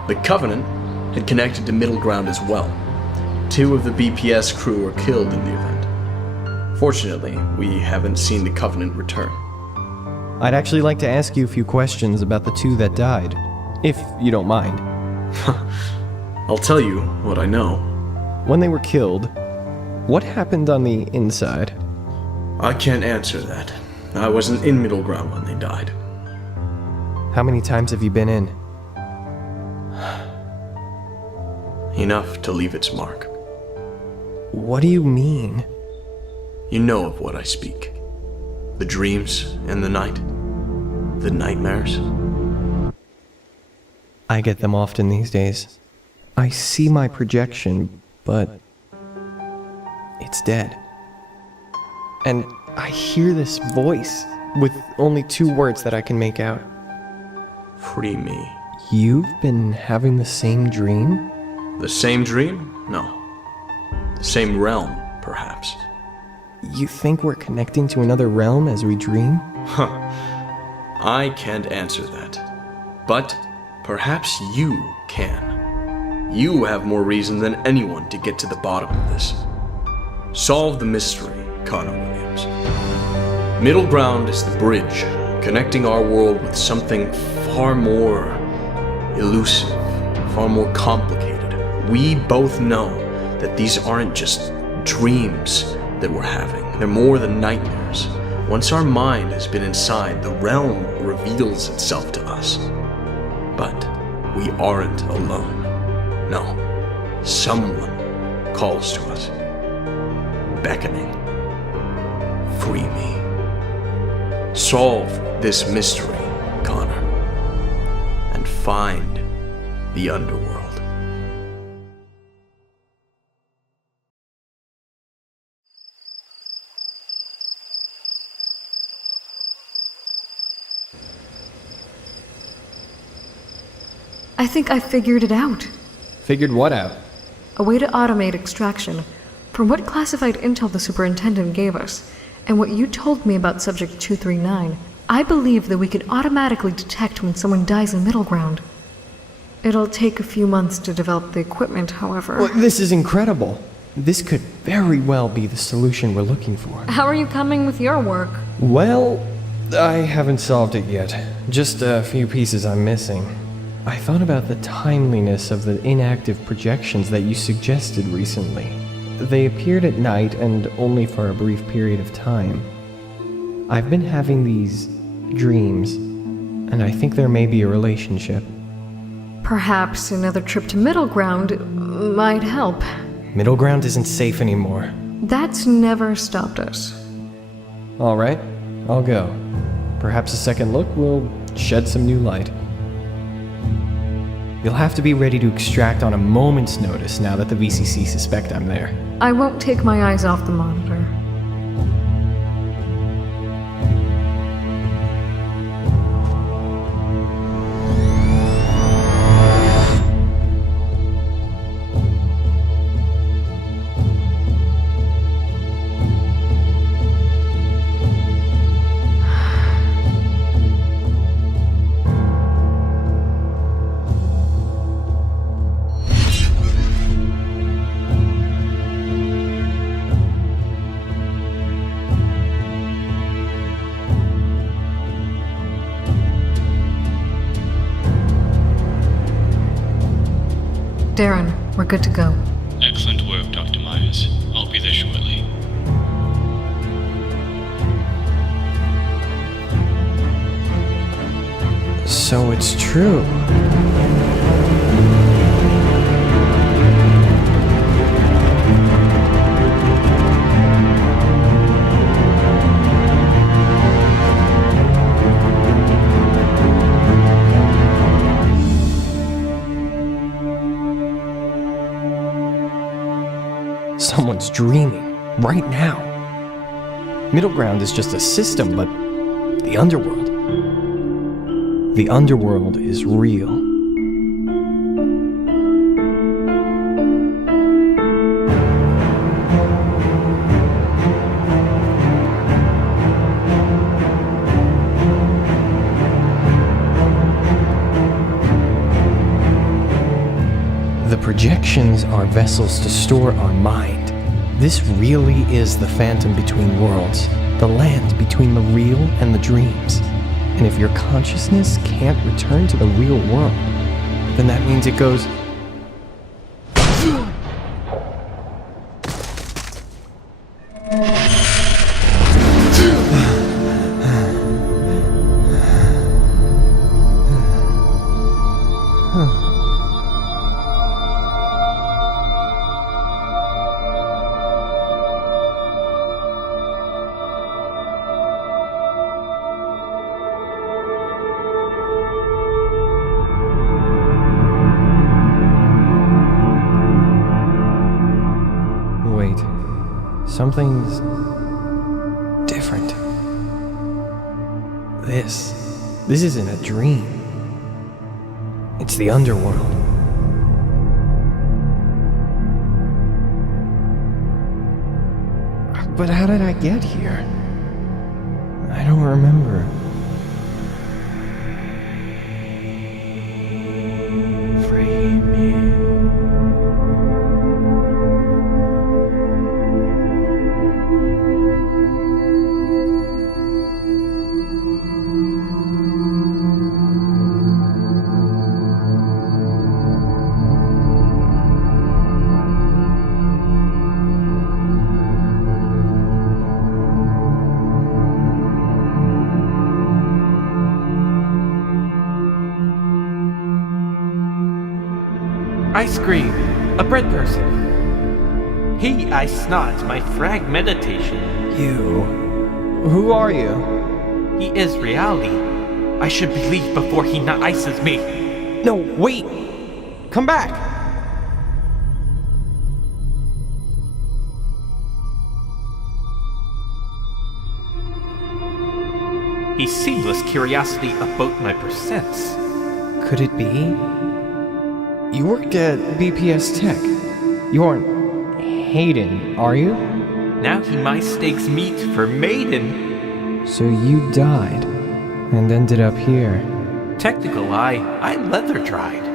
the Covenant had connected to Middleground as well. 2 of the BPS crew were killed in the event. Fortunately, we haven't seen the Covenant return. I'd actually like to ask you a few questions about the 2 that died, if you don't mind. I'll tell you what I know. When they were killed, what happened on the inside? I can't answer that. I wasn't in Middleground when they died. How many times have you been in? Enough to leave its mark. What do you mean? You know of what I speak. The dreams in the night. The nightmares. I get them often these days. I see my projection, but it's dead. And I hear this voice with only 2 words that I can make out. Free me. You've been having the same dream? The same dream? No. The same realm, perhaps. You think we're connecting to another realm as we dream? Huh. I can't answer that. But perhaps you can. You have more reason than anyone to get to the bottom of this. Solve the mystery, Connor Williams. Middleground is the bridge connecting our world with something far more elusive, far more complicated. We both know that these aren't just dreams that we're having. They're more than nightmares. Once our mind has been inside, the realm reveals itself to us. But we aren't alone. No, someone calls to us, beckoning. Free me. Solve this mystery, Connor, and find the Underworld. I think I figured it out. Figured what out? A way to automate extraction. From what classified intel the superintendent gave us, and what you told me about Subject 239, I believe that we can automatically detect when someone dies in Middleground. It'll take a few months to develop the equipment, however. Well, this is incredible. This could very well be the solution we're looking for. How are you coming with your work? Well, I haven't solved it yet. Just a few pieces I'm missing. I thought about the timeliness of the inactive projections that you suggested recently. They appeared at night and only for a brief period of time. I've been having these dreams, and I think there may be a relationship. Perhaps another trip to Middleground might help. Middleground isn't safe anymore. That's never stopped us. All right, I'll go. Perhaps a second look will shed some new light. You'll have to be ready to extract on a moment's notice now that the VCC suspect I'm there. I won't take my eyes off the monitor. Darren, we're good to go. Excellent work, Dr. Myers. I'll be there shortly. So it's true. everyone's dreaming, right now. Middleground is just a system, but the Underworld. The Underworld is real. The projections are vessels to store our mind. This really is the phantom between worlds, the land between the real and the dreams. And if your consciousness can't return to the real world, then that means it goes... Wait, something's different. This isn't a dream. It's the Underworld. But how did I get here? I don't remember. Free me. I scream, a bread person. He, I snot, my frag meditation. You? Who are you? He is reality. I should believe before he not ices me. No, wait! Come back! He's seamless curiosity about my percents. Could it be? You worked at BPS Tech. You aren't Hayden, are you? Now he my stakes meet for maiden. So you died, and ended up here. Technical I leather dried.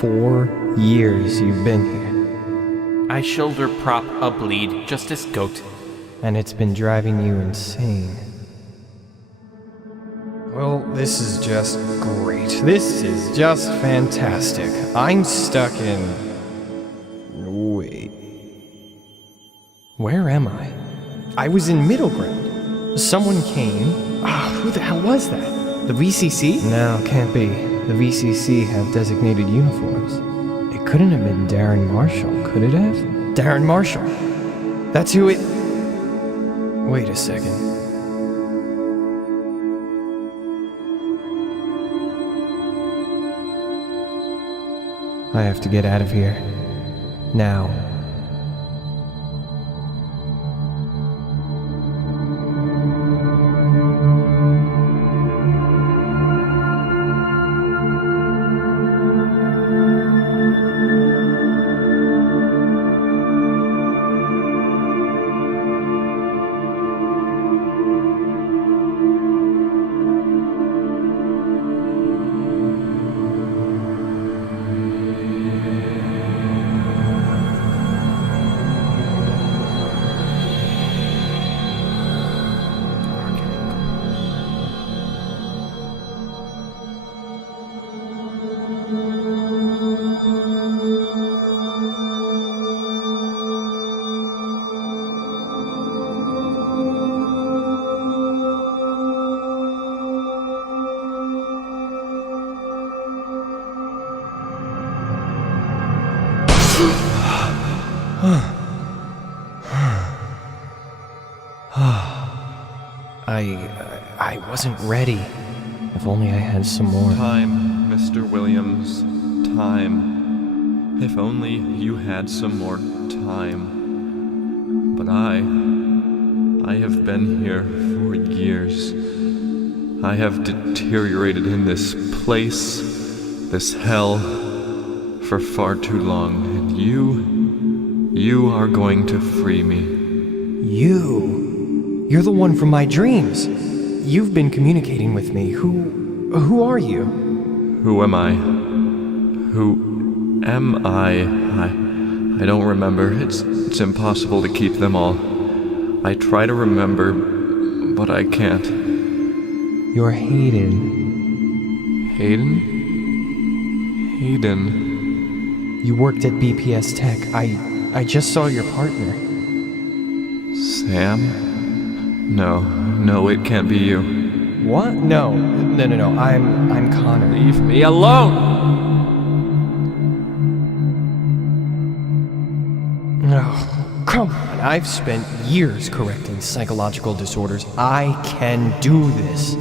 4 years you've been here. I shoulder prop a bleed, Justice Goat. And it's been driving you insane. Well, this is just great. This is just fantastic. I'm stuck in... Wait... Where am I? I was in Middleground. Someone came... who the hell was that? The VCC? No, can't be. The VCC have designated uniforms. It couldn't have been Darren Marshall, could it have? Darren Marshall. That's who it... Wait a second. I have to get out of here. Now. I wasn't ready. If only I had some more. Time, Mr. Williams. Time. If only you had some more time. But I have been here for years. I have deteriorated in this place, this hell, for far too long, and you are going to free me. You? You're the one from my dreams. You've been communicating with me. Who are you? Who am I? Who am I don't remember. It's impossible to keep them all. I try to remember, but I can't. You're Hayden. Hayden? Hayden. You worked at BPS Tech. I just saw your partner. Sam? No, it can't be you. What? No. I'm Connor. Leave me alone! Oh, come on. I've spent years correcting psychological disorders. I can do this.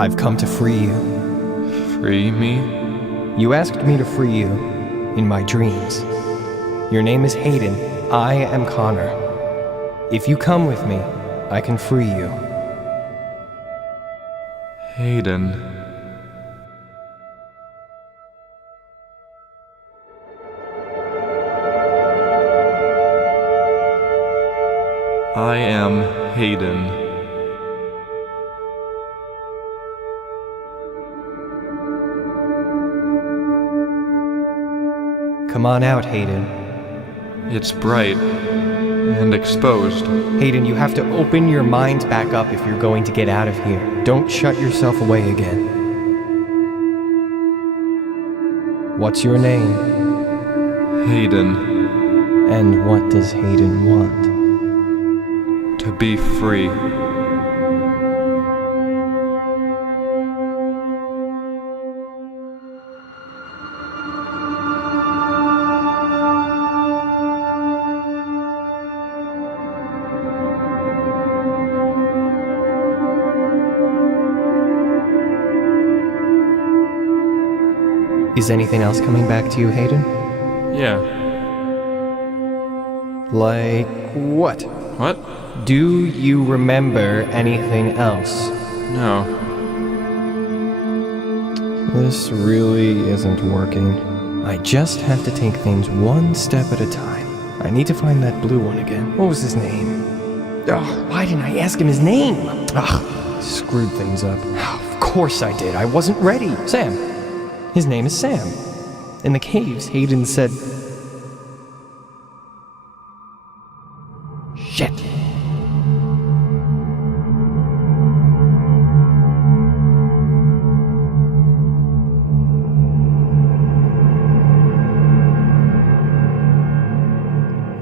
I've come to free you. Free me? You asked me to free you in my dreams. Your name is Hayden. I am Connor. If you come with me, I can free you. Hayden. I am Hayden. Come on out, Hayden. It's bright and exposed. Hayden, you have to open your mind back up if you're going to get out of here. Don't shut yourself away again. What's your name? Hayden. And what does Hayden want? To be free. Is anything else coming back to you, Hayden? Yeah. Like what? What? Do you remember anything else? No. This really isn't working. I just have to take things one step at a time. I need to find that blue one again. What was his name? Ugh, why didn't I ask him his name? Ugh, screwed things up. Of course I did. I wasn't ready. Sam. His name is Sam. In the caves, Hayden said... Shit.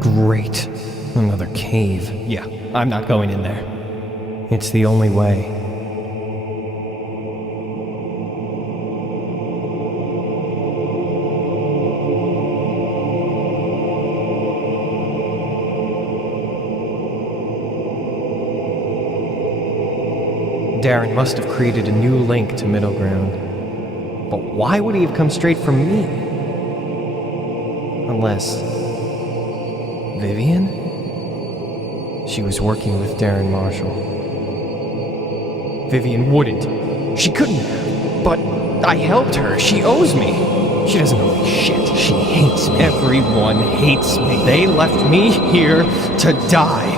Great. Another cave. Yeah, I'm not going in there. It's the only way. Darren must have created a new link to Middleground. But why would he have come straight from me? Unless... Vivian? She was working with Darren Marshall. Vivian wouldn't. She couldn't. But I helped her. She owes me. She doesn't owe me shit. She hates me. Everyone hates me. They left me here to die.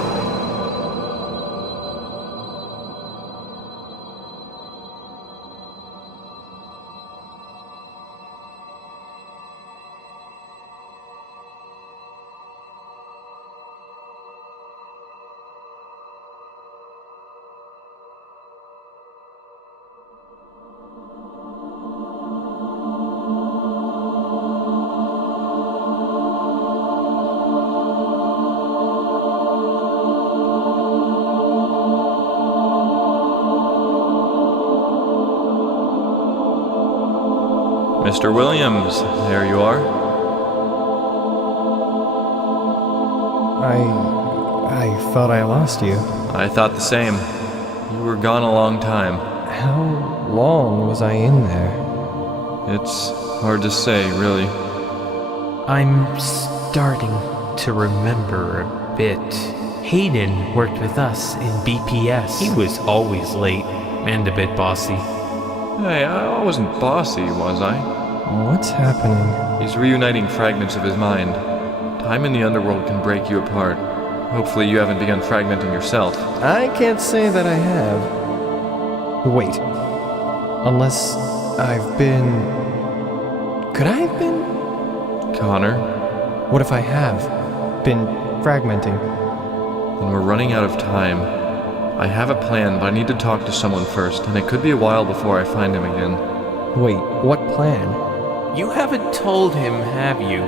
Mr. Williams, there you are. I thought I lost you. I thought the same. You were gone a long time. How long was I in there? It's hard to say, really. I'm starting to remember a bit. Hayden worked with us in BPS. He was always late and a bit bossy. Hey, I wasn't bossy, was I? What's happening? He's reuniting fragments of his mind. Time in the Underworld can break you apart. Hopefully you haven't begun fragmenting yourself. I can't say that I have. Wait. Unless I've been... Could I have been? Connor, What if I have been fragmenting? when we're running out of time, I have a plan, but I need to talk to someone first, and it could be a while before I find him again. Wait, what plan? You haven't told him, have you?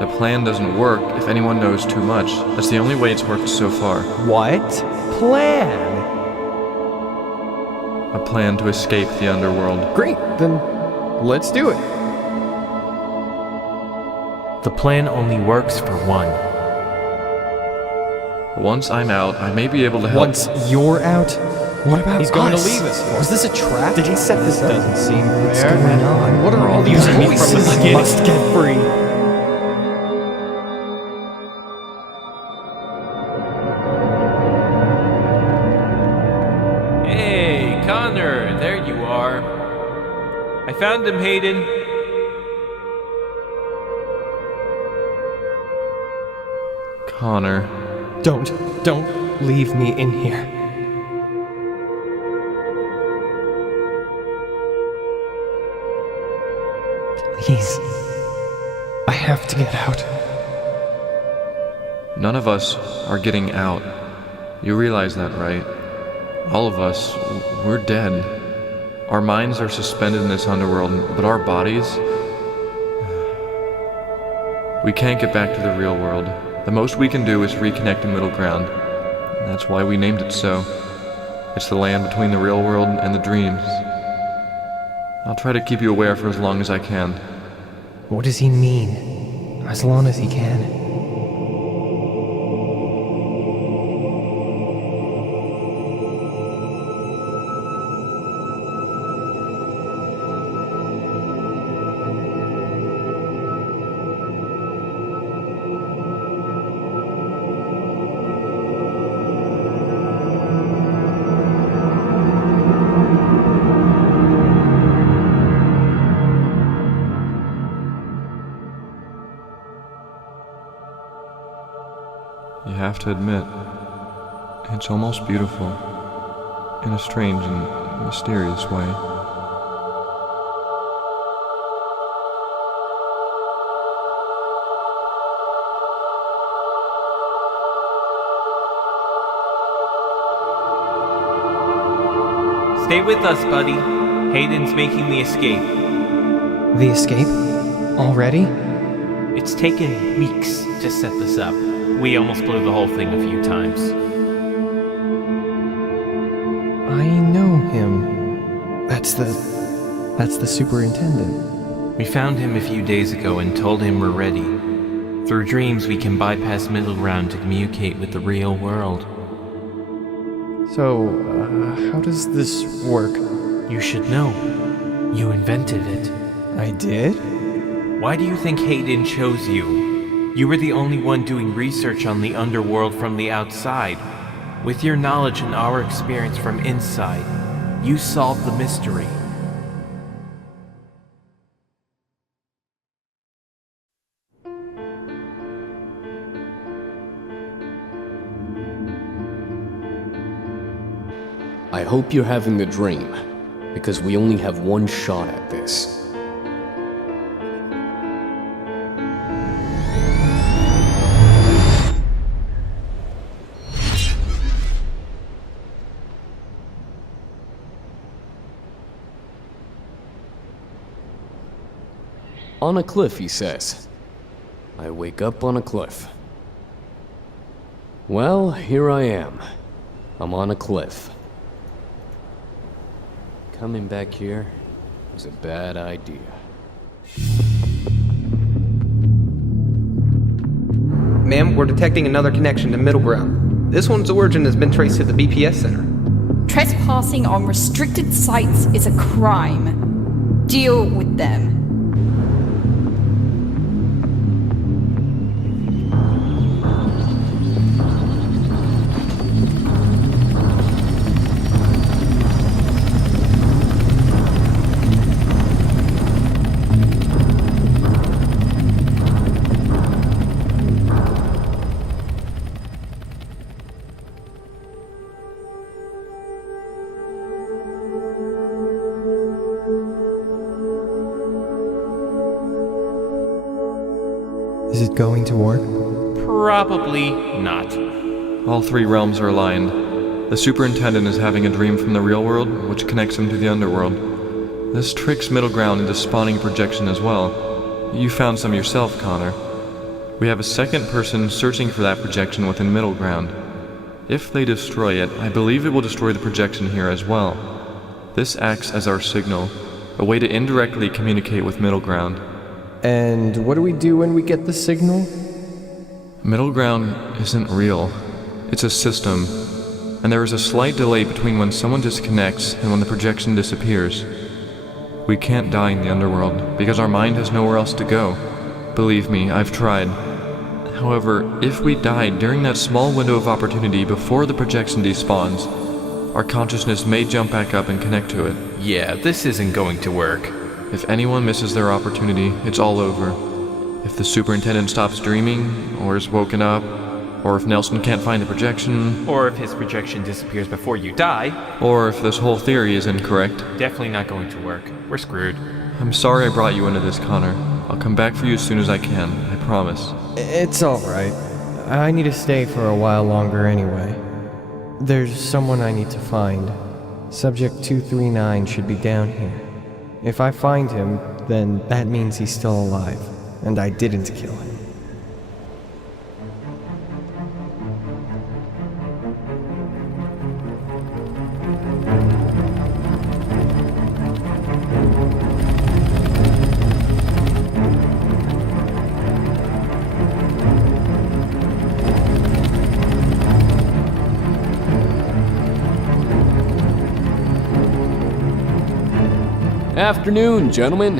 The plan doesn't work if anyone knows too much. That's the only way it's worked so far. What? Plan? A plan to escape the Underworld. Great, then let's do it. The plan only works for one. Once I'm out, I may be able to help. Once you're out? What about He's going us? to leave us. Was this a trap? Did he set this up? Doesn't seem fair. What's going on? What are all these Using me from the voices? beginning. Must get free. Hey, Connor, there you are. I found him, Hayden. Connor. Don't leave me in here. Please. I have to get out. None of us are getting out. You realize that, right? All of us, we're dead. Our minds are suspended in this underworld, but our bodies... We can't get back to the real world. The most we can do is reconnect in Middleground. That's why we named it so. It's the land between the real world and the dreams. I'll try to keep you aware for as long as I can. What does he mean? As long as he can. You have to admit, it's almost beautiful, in a strange and mysterious way. Stay with us, buddy. Hayden's making the escape. The escape? Already? It's taken weeks to set this up. We almost blew the whole thing a few times. I know him. That's the superintendent. We found him a few days ago and told him we're ready. Through dreams, we can bypass Middleground to communicate with the real world. So, how does this work? You should know. You invented it. I did? Why do you think Hayden chose you? You were the only one doing research on the Underworld from the outside. With your knowledge and our experience from inside, you solved the mystery. I hope you're having the dream, because we only have one shot at this. On a cliff, he says. I wake up on a cliff. Well, here I am. I'm on a cliff. Coming back here was a bad idea. Ma'am, we're detecting another connection to Middleground. This one's origin has been traced to the BPS Center. Trespassing on restricted sites is a crime. Deal with them. Is it going to work? Probably not. All three realms are aligned. The superintendent is having a dream from the real world, which connects him to the underworld. This tricks Middleground into spawning a projection as well. You found some yourself, Connor. We have a second person searching for that projection within Middleground. If they destroy it, I believe it will destroy the projection here as well. This acts as our signal, a way to indirectly communicate with Middleground. And what do we do when we get the signal? Middleground isn't real. It's a system, and there is a slight delay between when someone disconnects and when the projection disappears. We can't die in the Underworld, because our mind has nowhere else to go. Believe me, I've tried. However, if we died during that small window of opportunity before the projection despawns, our consciousness may jump back up and connect to it. Yeah, this isn't going to work. If anyone misses their opportunity, it's all over. If the superintendent stops dreaming, or is woken up, or if Nelson can't find the projection, Or if his projection disappears before you die, or if this whole theory is incorrect. definitely not going to work. We're screwed. I'm sorry I brought you into this, Connor. I'll come back for you as soon as I can, I promise. It's alright. I need to stay for a while longer anyway. There's someone I need to find. Subject 239 should be down here. If I find him, then that means he's still alive, and I didn't kill him. Afternoon, gentlemen.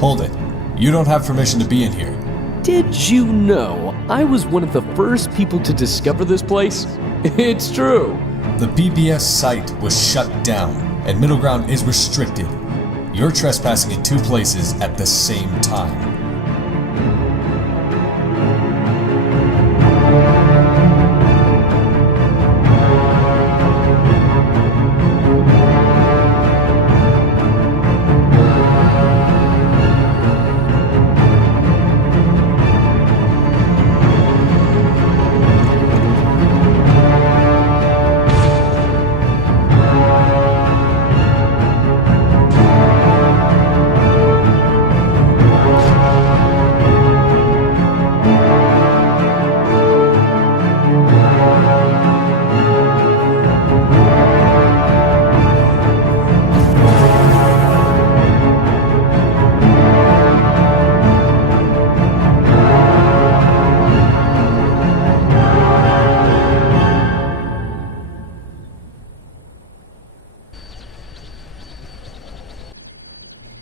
Hold it. You don't have permission to be in here. Did you know I was one of the first people to discover this place? It's true. The BPS site was shut down, and Middleground is restricted. You're trespassing in two places at the same time.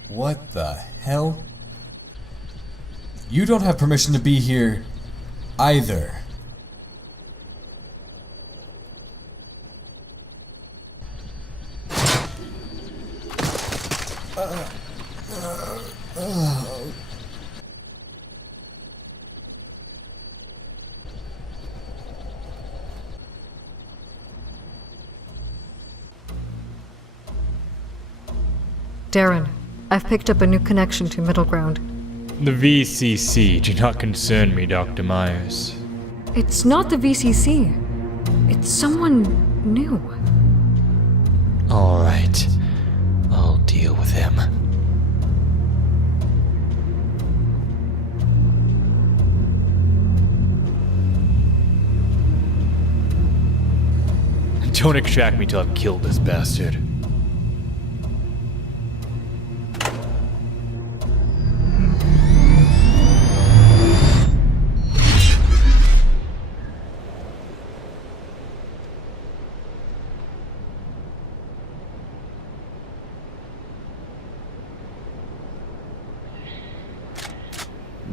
What the hell? You don't have permission to be here either. Darren, I've picked up a new connection to Middleground. The VCC do not concern me, Dr. Myers. It's not the VCC. It's someone new. All right. I'll deal with him. Don't extract me till I've killed this bastard.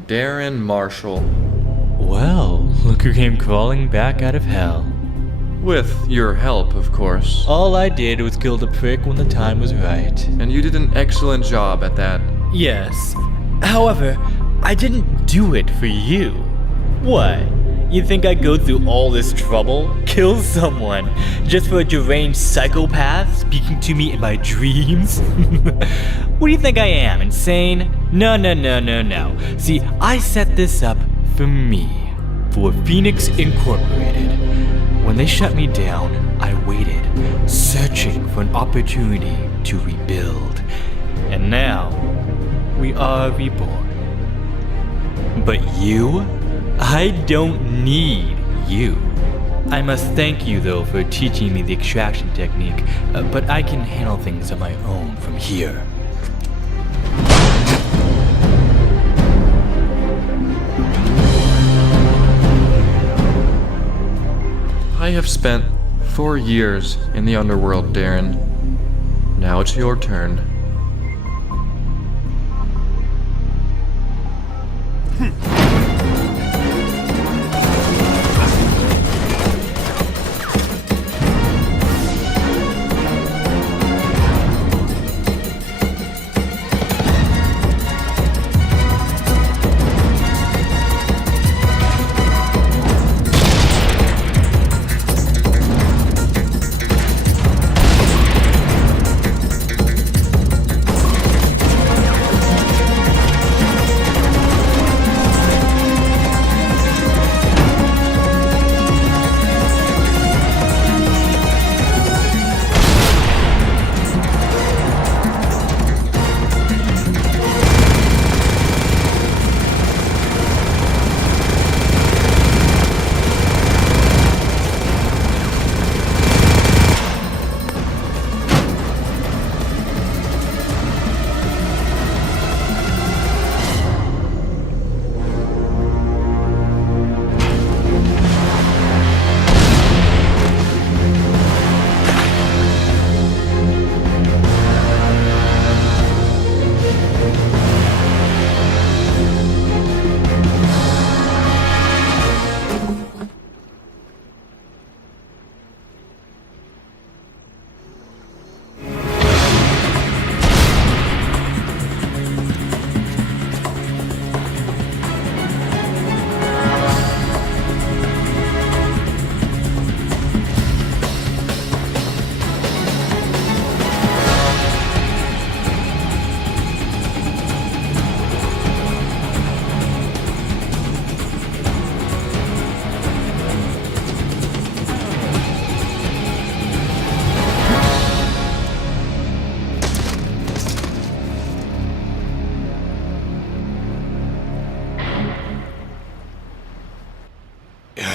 Darren Marshall. Well, look who came crawling back out of hell. With your help, of course. All I did was kill the prick when the time was right. And you did an excellent job at that. Yes. However, I didn't do it for you. What? You think I'd go through all this trouble? Kill someone? Just for a deranged psychopath speaking to me in my dreams? What do you think I am, insane? No. See, I set this up for me. For Phoenix Incorporated. When they shut me down, I waited, searching for an opportunity to rebuild. And now, we are reborn. But you? I don't need you. I must thank you though for teaching me the extraction technique, but I can handle things on my own from here. I have spent 4 years in the Underworld, Darren. Now it's your turn.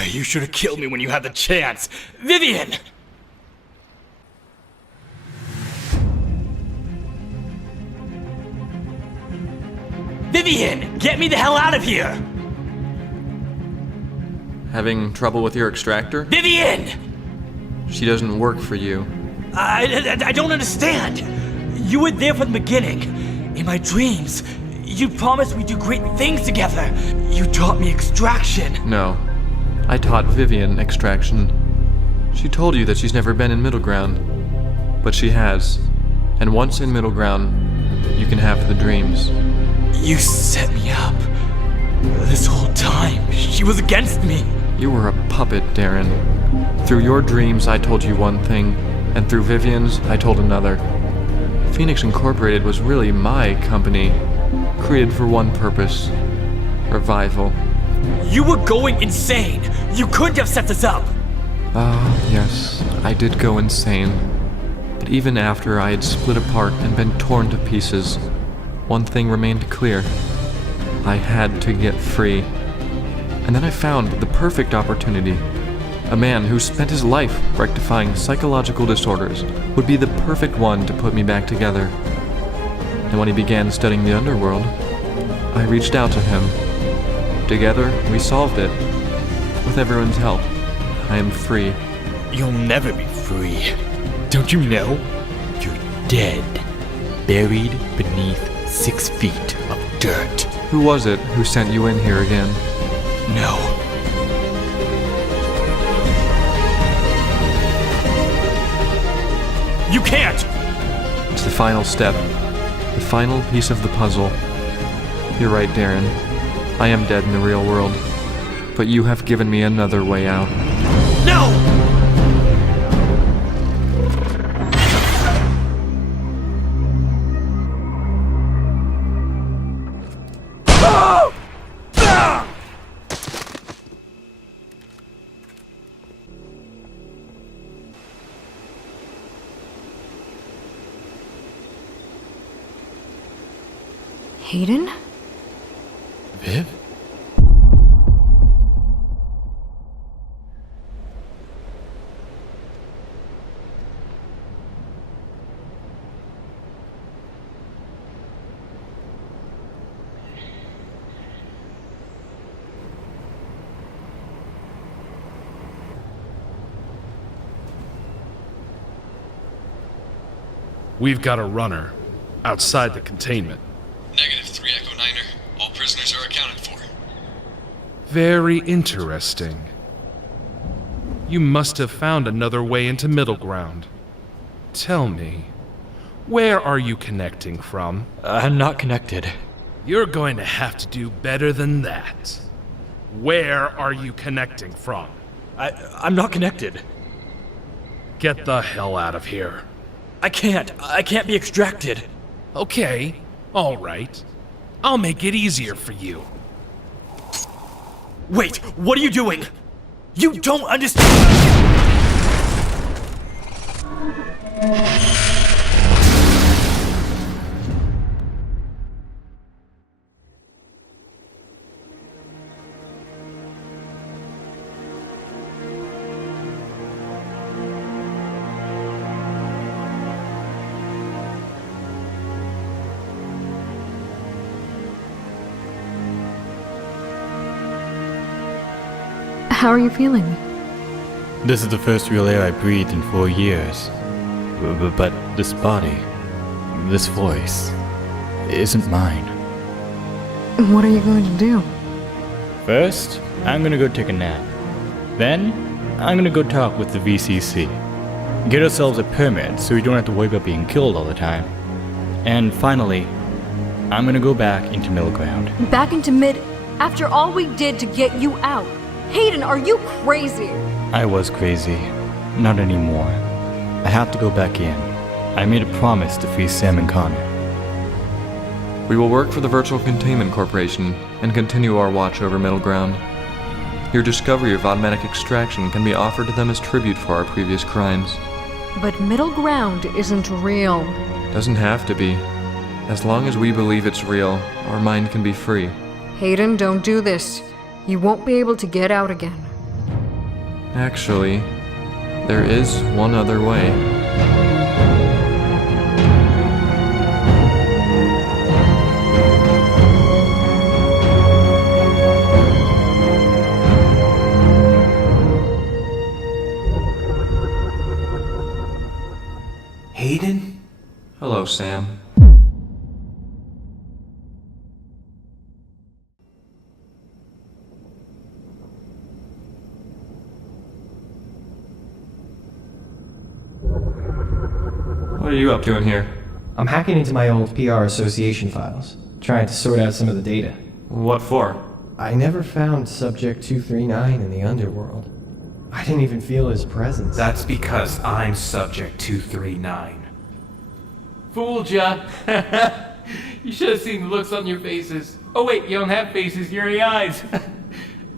You should have killed me when you had the chance. Vivian! Vivian! Get me the hell out of here! Having trouble with your extractor? Vivian! She doesn't work for you. I don't understand. You were there from the beginning. In my dreams, you promised we'd do great things together. You taught me extraction. No. I taught Vivian extraction. She told you that she's never been in Middleground. But she has. And once in Middleground, you can have the dreams. You set me up. This whole time, she was against me. You were a puppet, Darren. Through your dreams, I told you one thing, and through Vivian's, I told another. Phoenix Incorporated was really my company, created for one purpose: revival. You were going insane! You couldn't have set this up! Yes, I did go insane. But even after I had split apart and been torn to pieces, one thing remained clear. I had to get free. And then I found the perfect opportunity. A man who spent his life rectifying psychological disorders would be the perfect one to put me back together. And when he began studying the Underworld, I reached out to him. Together, we solved it. With everyone's help, I am free. You'll never be free. Don't you know? You're dead. Buried beneath 6 feet of dirt. Who was it who sent you in here again? No. You can't! It's the final step. The final piece of the puzzle. You're right, Darren. I am dead in the real world. But you have given me another way out. No! Hayden? Viv? We've got a runner outside the containment. -3 Echo Niner. All prisoners are accounted for. Very interesting. You must have found another way into Middleground. Tell me, where are you connecting from? I'm not connected. You're going to have to do better than that. Where are you connecting from? I'm not connected. Get the hell out of here. I can't be extracted. Okay, all right. I'll make it easier for you. Wait, what are you doing? You don't understand. How are you feeling? This is the first real air I breathed in 4 years. But this body, this voice, isn't mine. What are you going to do? First, I'm gonna go take a nap. Then, I'm gonna go talk with the VCC. Get ourselves a permit so we don't have to worry about being killed all the time. And finally, I'm gonna go back into Middleground. Back into after all we did to get you out. Hayden, are you crazy? I was crazy. Not anymore. I have to go back in. I made a promise to free Sam and Connor. We will work for the Virtual Containment Corporation and continue our watch over Middleground. Your discovery of automatic extraction can be offered to them as tribute for our previous crimes. But Middleground isn't real. Doesn't have to be. As long as we believe it's real, our mind can be free. Hayden, don't do this. You won't be able to get out again. Actually, there is one other way. Hayden? Hello, Sam. What are you up to in here? I'm hacking into my old PR association files, trying to sort out some of the data. What for? I never found Subject 239 in the Underworld. I didn't even feel his presence. That's because I'm Subject 239. Fooled ya! You should have seen the looks on your faces. Oh wait, you don't have faces, you're the eyes.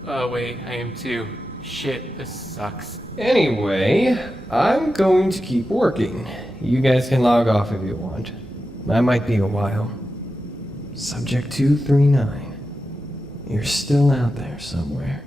Oh wait, I am too. Shit, this sucks. Anyway, I'm going to keep working. You guys can log off if you want. That might be a while. Subject 239. You're still out there somewhere.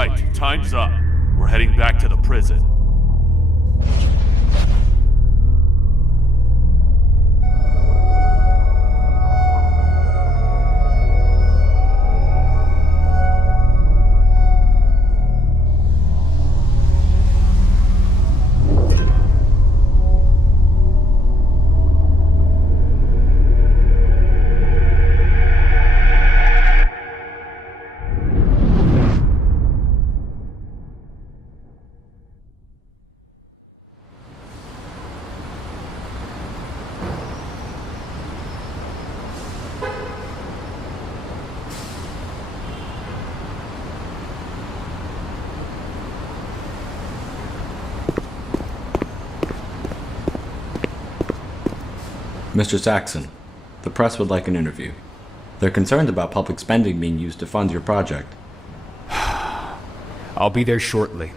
Alright, time's up. We're heading back to the prison. Mr. Saxon, the press would like an interview. They're concerned about public spending being used to fund your project. I'll be there shortly.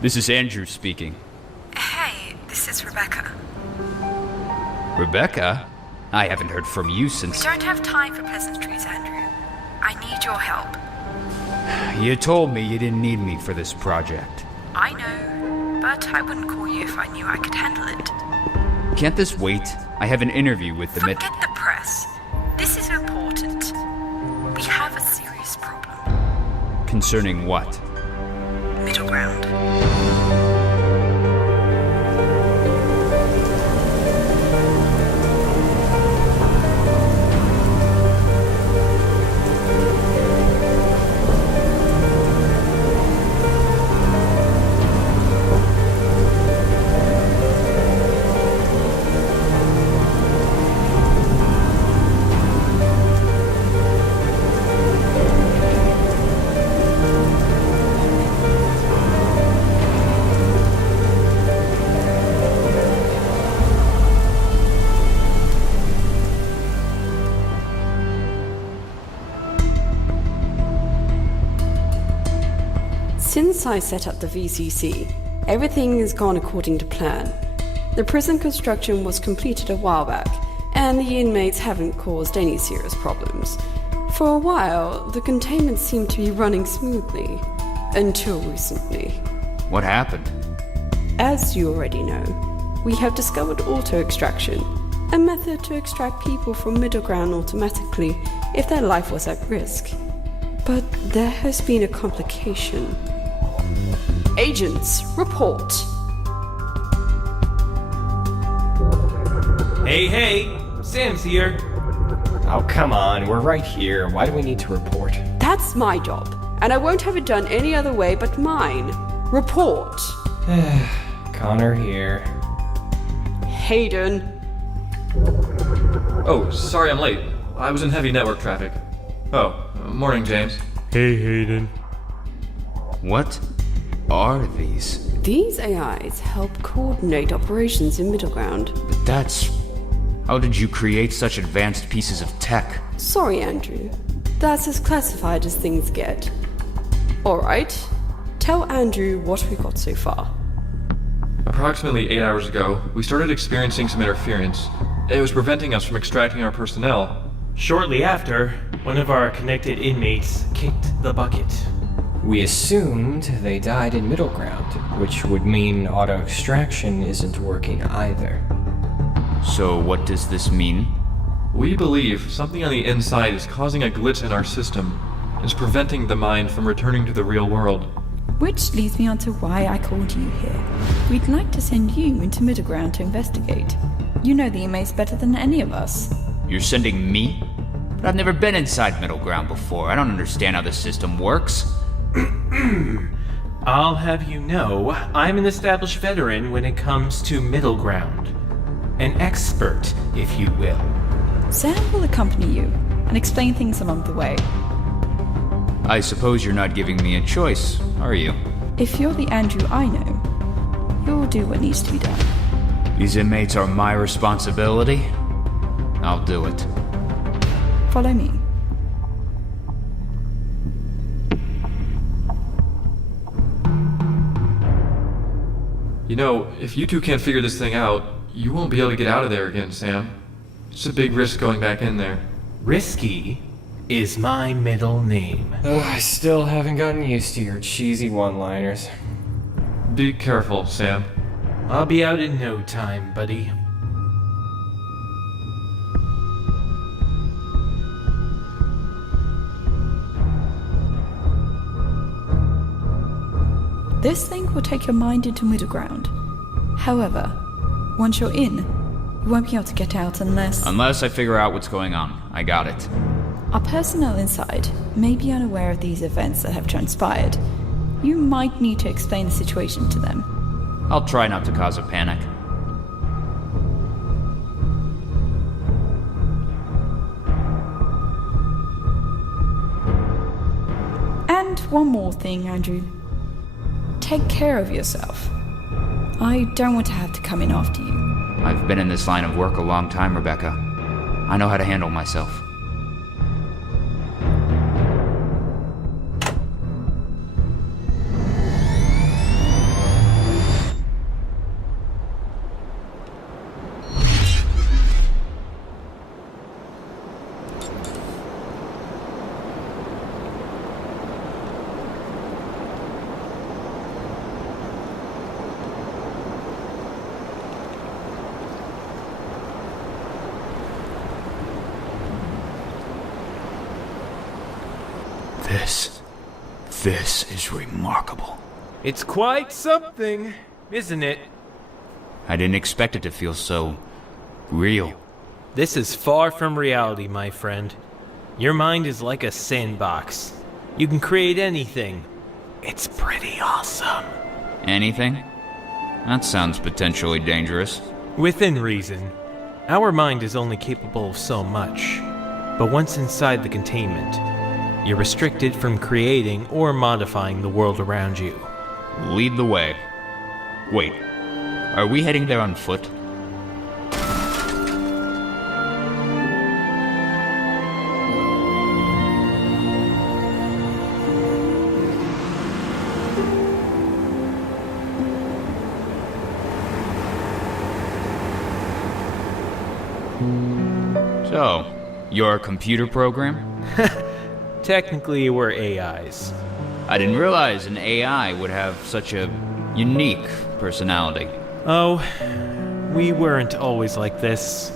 This is Andrew speaking. Hey, this is Rebecca. Rebecca? I haven't heard from you since... We don't have time for pleasantries, Andrew. I need your help. You told me you didn't need me for this project. I know, but I wouldn't call you if I knew I could handle it. Can't this wait? I have an interview with the Forget the press. This is important. We have a serious problem. Concerning what? Middleground. Since I set up the VCC, everything has gone according to plan. The prison construction was completed a while back, and the inmates haven't caused any serious problems. For a while, the containment seemed to be running smoothly, until recently. What happened? As you already know, we have discovered auto-extraction, a method to extract people from Middleground automatically if their life was at risk. But there has been a complication. Agents, report! Hey, Sam's here. Oh, come on, we're right here. Why do we need to report? That's my job, and I won't have it done any other way but mine. Report! Connor here. Hayden. Oh, sorry I'm late. I was in heavy network traffic. Oh, morning, James. Hey, Hayden. What are these? These AIs help coordinate operations in Middleground. But that's... How did you create such advanced pieces of tech? Sorry, Andrew. That's as classified as things get. Alright, tell Andrew what we got so far. Approximately 8 hours ago, we started experiencing some interference. It was preventing us from extracting our personnel. Shortly after, one of our connected inmates kicked the bucket. We assumed they died in Middleground, which would mean auto-extraction isn't working either. So what does this mean? We believe something on the inside is causing a glitch in our system. It's preventing the mind from returning to the real world. Which leads me on to why I called you here. We'd like to send you into Middleground to investigate. You know the inmates better than any of us. You're sending me? But I've never been inside Middleground before. I don't understand how the system works. I'll have you know, I'm an established veteran when it comes to Middleground. An expert, if you will. Sam will accompany you and explain things along the way. I suppose you're not giving me a choice, are you? If you're the Andrew I know, you'll do what needs to be done. These inmates are my responsibility. I'll do it. Follow me. You know, if you two can't figure this thing out, you won't be able to get out of there again, Sam. It's a big risk going back in there. Risky is my middle name. I still haven't gotten used to your cheesy one-liners. Be careful, Sam. I'll be out in no time, buddy. This thing will take your mind into Middleground. However, once you're in, you won't be able to get out unless... Unless I figure out what's going on. I got it. Our personnel inside may be unaware of these events that have transpired. You might need to explain the situation to them. I'll try not to cause a panic. And one more thing, Andrew. Take care of yourself. I don't want to have to come in after you. I've been in this line of work a long time, Rebecca. I know how to handle myself. This is remarkable. It's quite something, isn't it? I didn't expect it to feel so real. This is far from reality, my friend. Your mind is like a sandbox. You can create anything. It's pretty awesome. Anything? That sounds potentially dangerous. Within reason. Our mind is only capable of so much. But once inside the containment, you're restricted from creating or modifying the world around you. Lead the way. Wait, are we heading there on foot? So, you're a computer program? Technically, we're AIs. I didn't realize an AI would have such a unique personality. Oh, we weren't always like this.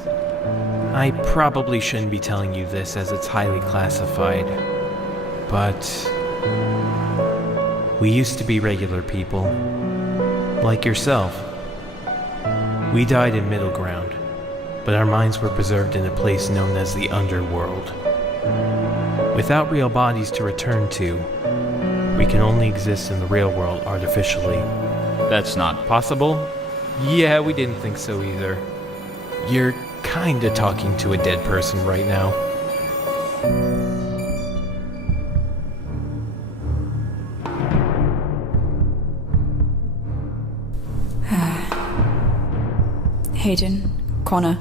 I probably shouldn't be telling you this as it's highly classified, but we used to be regular people, like yourself. We died in Middleground, but our minds were preserved in a place known as the Underworld. Without real bodies to return to, we can only exist in the real world artificially. That's not possible? Yeah, we didn't think so either. You're kinda talking to a dead person right now. Hayden, Connor,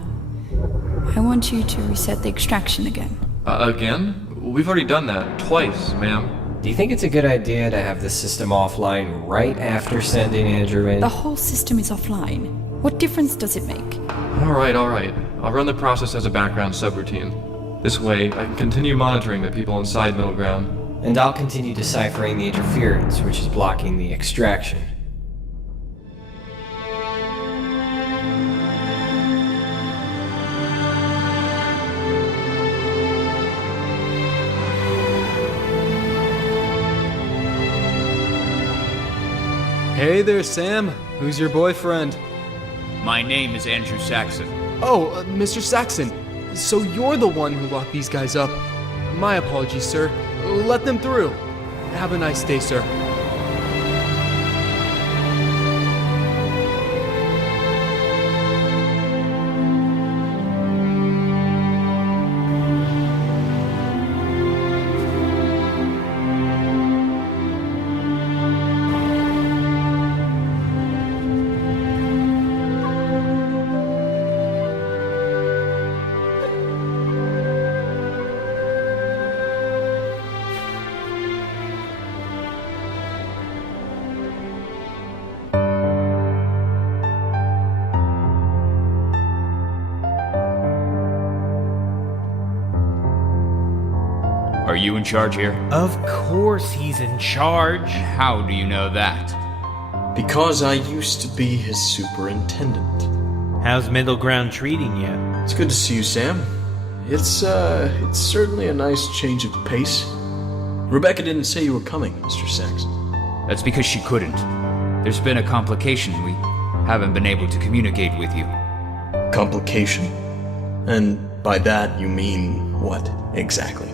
I want you to reset the extraction again. Again? We've already done that twice, ma'am. Do you think it's a good idea to have the system offline right after sending Andrew in? The whole system is offline. What difference does it make? Alright. I'll run the process as a background subroutine. This way, I can continue monitoring the people inside Middleground. And I'll continue deciphering the interference, which is blocking the extraction. Hey there, Sam. Who's your boyfriend? My name is Andrew Saxon. Oh, Mr. Saxon. So you're the one who locked these guys up. My apologies, sir. Let them through. Have a nice day, sir. you in charge here? Of course he's in charge. How do you know that? Because I used to be his superintendent. How's Middleground treating you? It's good to see you, Sam. It's certainly a nice change of pace. Rebecca didn't say you were coming, Mr. Saxon. That's because she couldn't. There's been a complication. We haven't been able to communicate with you. Complication? And by that you mean what, exactly?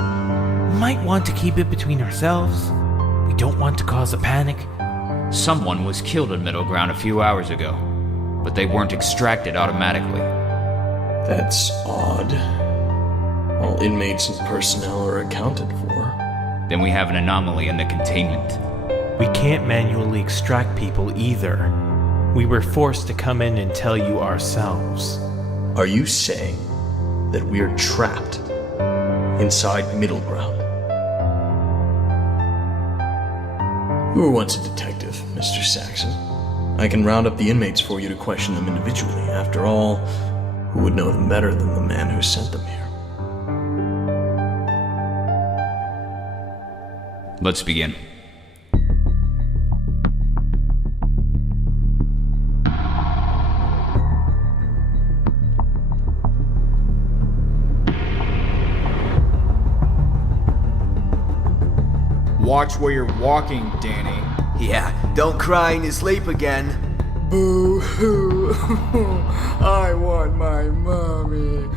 Might want to keep it between ourselves. We don't want to cause a panic. Someone was killed in Middleground a few hours ago, but they weren't extracted automatically. That's odd. All inmates and personnel are accounted for. Then we have an anomaly in the containment. We can't manually extract people either. We were forced to come in and tell you ourselves. Are you saying that we're trapped inside Middleground? You were once a detective, Mr. Saxon. I can round up the inmates for you to question them individually. After all, who would know them better than the man who sent them here? Let's begin. Watch where you're walking, Danny. Yeah, don't cry in your sleep again. Boo-hoo. I want my mommy.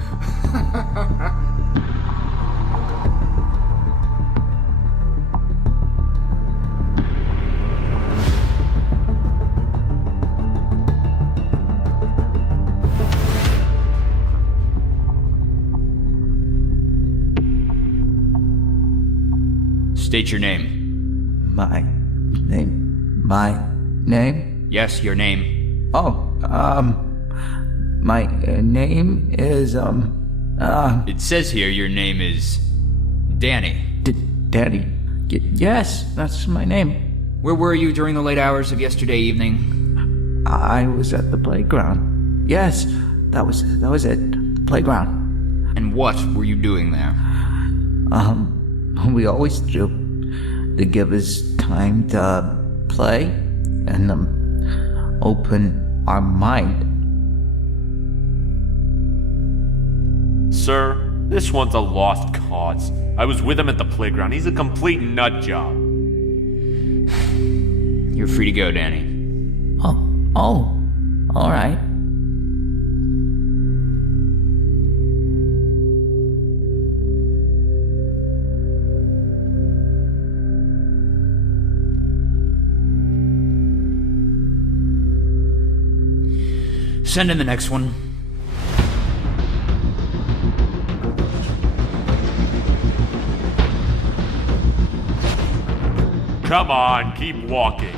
State your name. My name? Yes, your name. Oh, my name is, It says here your name is Danny. Danny. Yes, that's my name. Where were you during the late hours of yesterday evening? I was at the playground. Yes, that was it. The playground. And what were you doing there? We always do. To give us time to play and open our mind. Sir, this one's a lost cause. I was with him at the playground. He's a complete nut job. You're free to go, Danny. Oh, all right. Send in the next one. Come on, keep walking.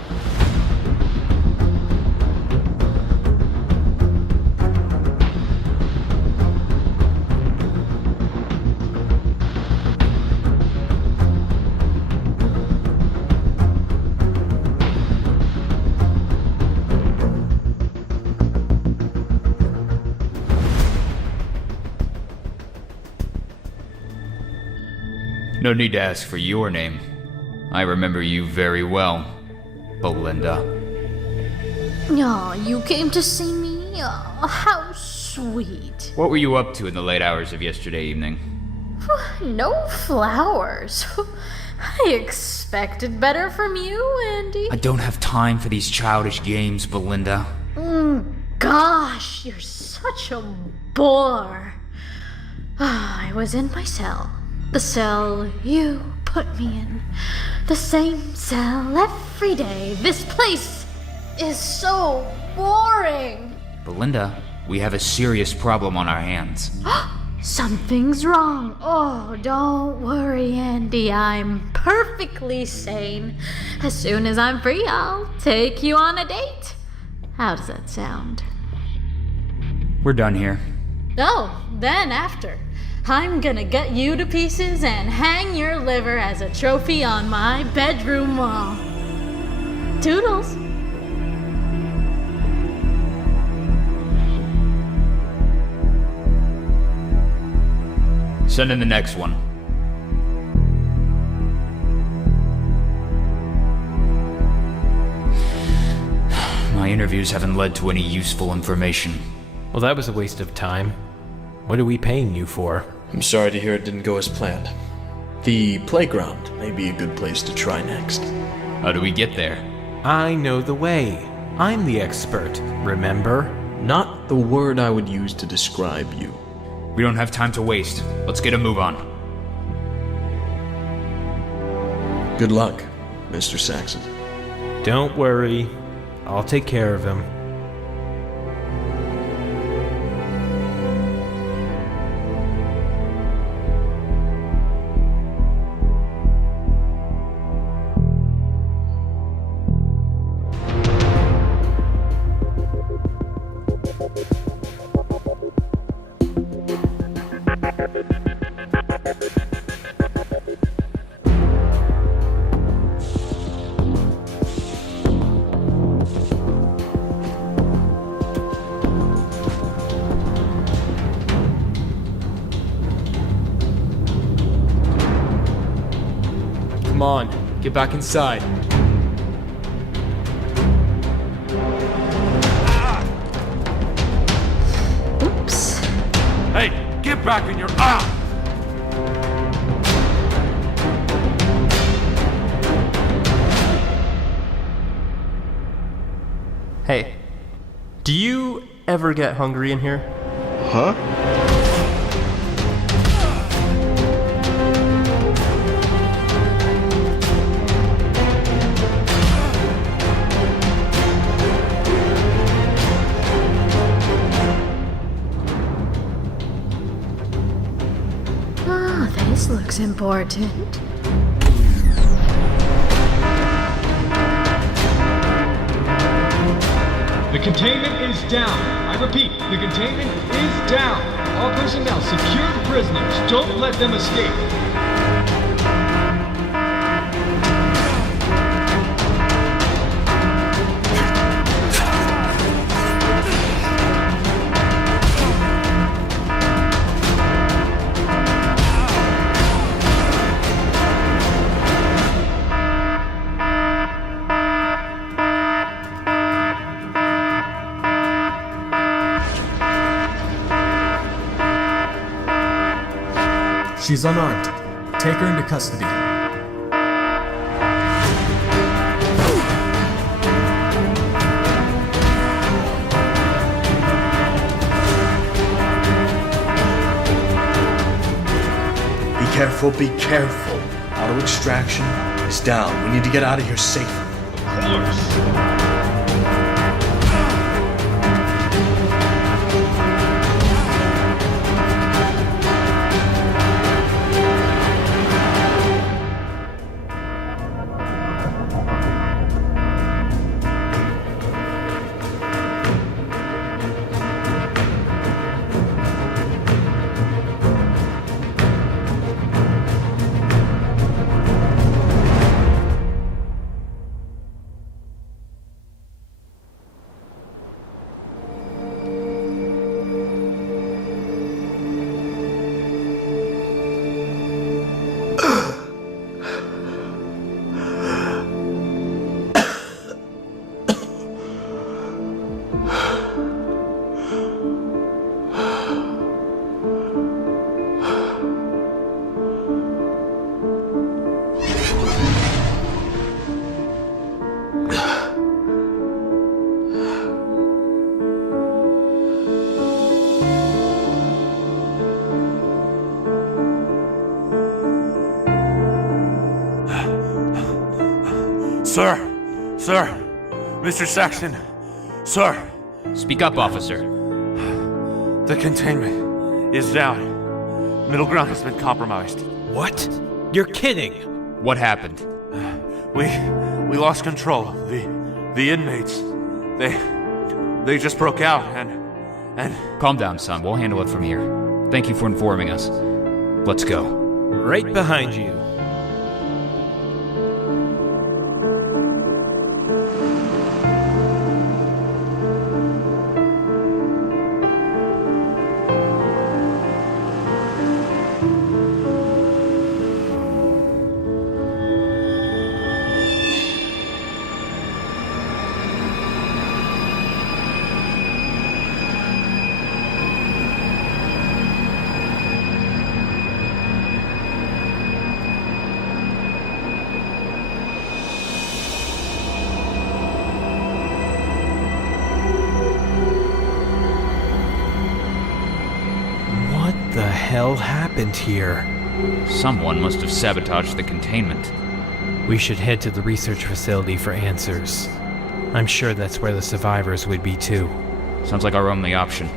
No need to ask for your name. I remember you very well, Belinda. Aw, you came to see me? Oh, how sweet. What were you up to in the late hours of yesterday evening? No flowers. I expected better from you, Andy. I don't have time for these childish games, Belinda. Gosh, you're such a bore. I was in my cell. The cell you put me in. The same cell every day. This place is so boring. Belinda, we have a serious problem on our hands. Something's wrong. Oh, don't worry, Andy. I'm perfectly sane. As soon as I'm free, I'll take you on a date. How does that sound? We're done here. Oh, then after. I'm gonna gut you to pieces and hang your liver as a trophy on my bedroom wall. Toodles. Send in the next one. interviews haven't led to any useful information. Well, that was a waste of time. What are we paying you for? I'm sorry to hear it didn't go as planned. The playground may be a good place to try next. How do we get there? I know the way. I'm the expert, remember? Not the word I would use to describe you. We don't have time to waste. Let's get a move on. Good luck, Mr. Saxon. Don't worry. I'll take care of him. Come on, get back inside. Oops. Hey, get back in your Hey, do you ever get hungry in here? Huh? Ah, this looks important. The containment is down. I repeat, the containment is down. All personnel, secure the prisoners. Don't let them escape. She's unarmed. Take her into custody. Be careful, be careful. Auto extraction is down. We need to get out of here safely. Of course. Sir! Sir! Mr. Saxon! Sir! Speak up, officer. The containment is down. Middleground has been compromised. What? You're kidding! What happened? We lost control. The inmates, they just broke out and... Calm down, son. We'll handle it from here. Thank you for informing us. Let's go. Right behind you. hell happened here? Someone must have sabotaged the containment. We should head to the research facility for answers. I'm sure that's where the survivors would be too. Sounds like our only option.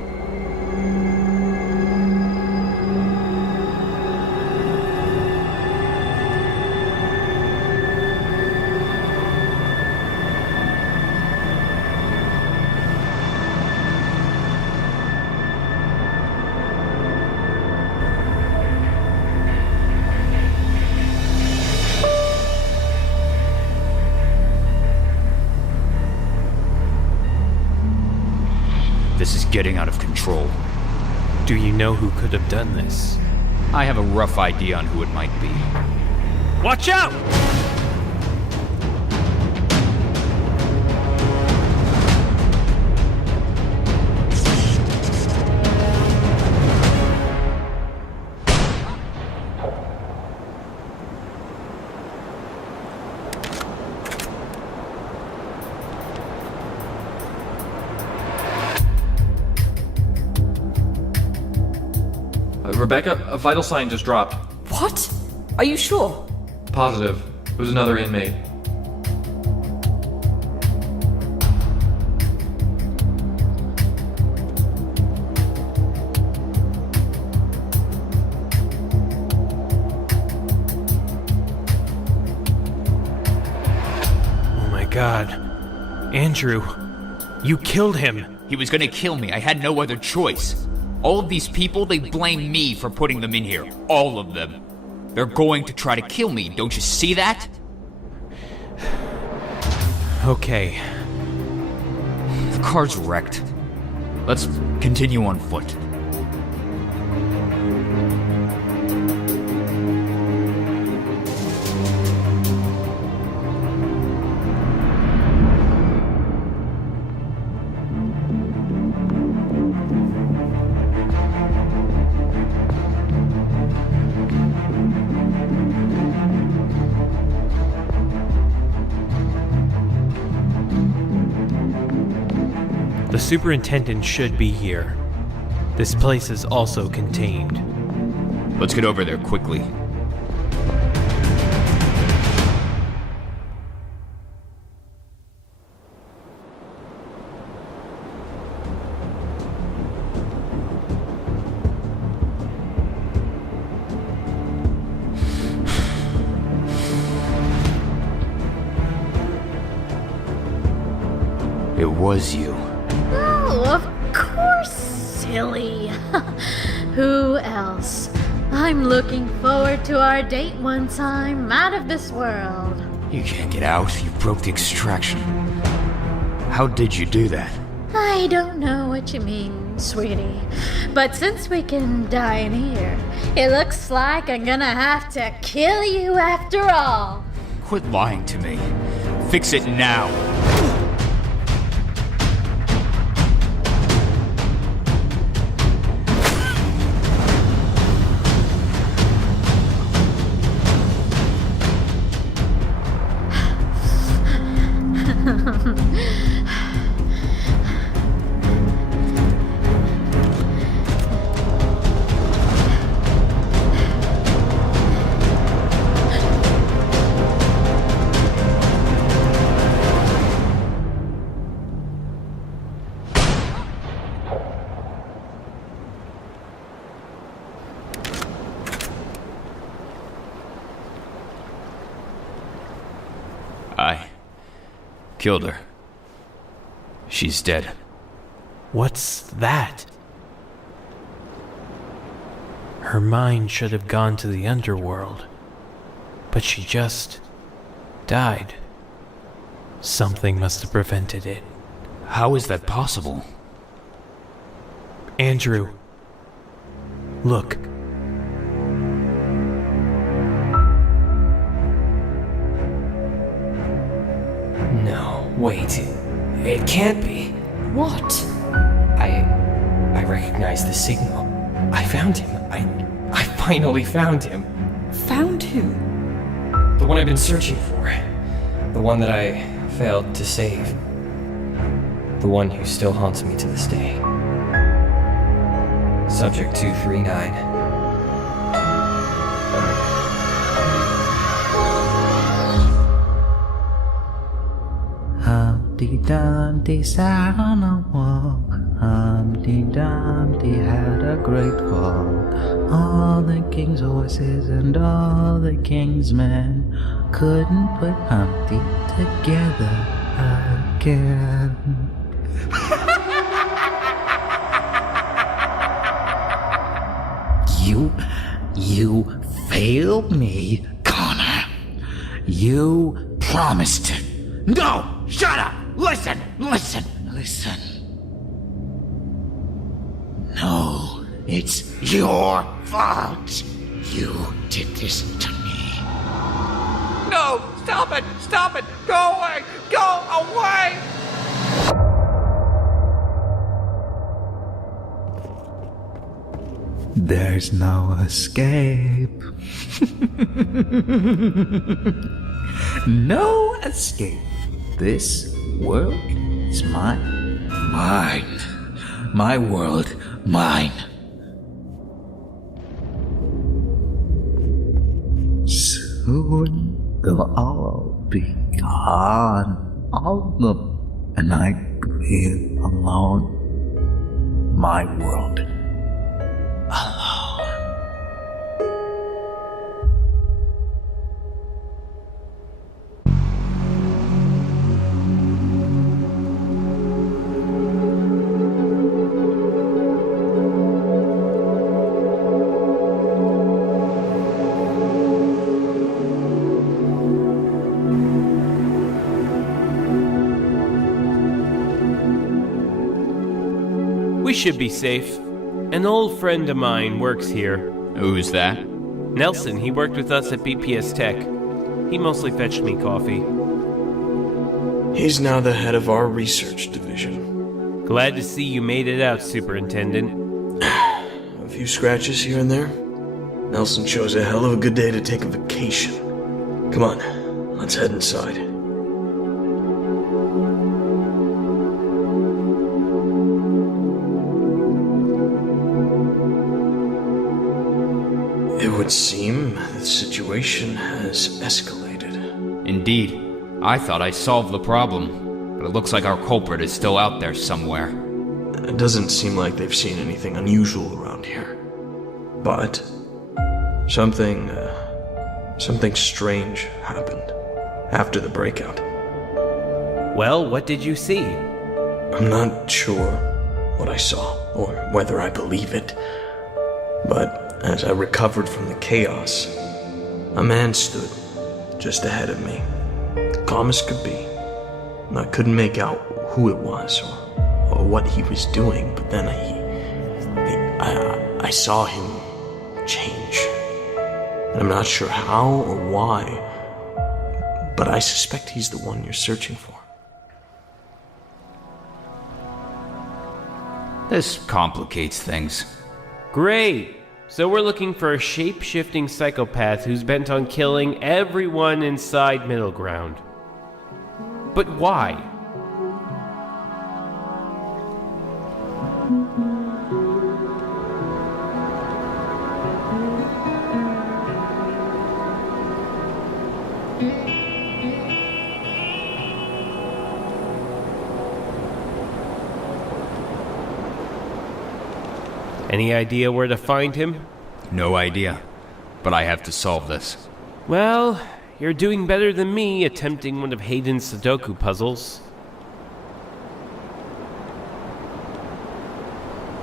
This is getting out of control. Do you know who could have done this? I have a rough idea on who it might be. Watch out! Rebecca, a vital sign just dropped. What? Are you sure? Positive. It was another inmate. Oh my god. Andrew, you killed him. He was gonna kill me. I had no other choice. All of these people, they blame me for putting them in here. All of them. They're going to try to kill me. Don't you see that? Okay. The car's wrecked. Let's continue on foot. The superintendent should be here. This place is also contained. Let's get over there quickly. It was you. Oh, of course, silly. Who else? I'm looking forward to our date once I'm out of this world. You can't get out. You broke the extraction. How did you do that? I don't know what you mean, sweetie. But since we can die in here, it looks like I'm gonna have to kill you after all. Quit lying to me. Fix it now. I killed her. She's dead. What's that? Her mind should have gone to the Underworld, but she just died. Something must have prevented it. How is that possible? Andrew, look. No, wait. It can't be. What? I recognize the signal. I found him. I finally found him. Found who? The one I've been searching for. The one that I failed to save. The one who still haunts me to this day. Subject 239. Humpty Dumpty sat on a wall. Humpty Dumpty had a great fall. All the king's horses and all the king's men couldn't put Humpty together again. You failed me, Connor. You promised to... No! Shut up! Listen! No, it's your fault. You did this to me. No! Stop it! Stop it! Go away! Go away! There's no escape. No escape. This world is mine. Mine. My world, mine. Soon they'll all be gone. All of them. And I be alone. My world. We should be safe. An old friend of mine works here. Who's that? Nelson, he worked with us at BPS Tech. He mostly fetched me coffee. He's now the head of our research division. Glad to see you made it out, Superintendent. A few scratches here and there. Nelson chose a hell of a good day to take a vacation. Come on, let's head inside. It would seem the situation has escalated. Indeed. I thought I solved the problem, but it looks like our culprit is still out there somewhere. It doesn't seem like they've seen anything unusual around here. But something strange happened after the breakout. Well, what did you see? I'm not sure what I saw, or whether I believe it. But as I recovered from the chaos, a man stood just ahead of me, calm as could be. And I couldn't make out who it was or what he was doing, but then I saw him change. And I'm not sure how or why, but I suspect he's the one you're searching for. This complicates things. Great! So we're looking for a shape-shifting psychopath who's bent on killing everyone inside Middleground. But why? Any idea where to find him? No idea, but I have to solve this. Well, you're doing better than me attempting one of Hayden's Sudoku puzzles.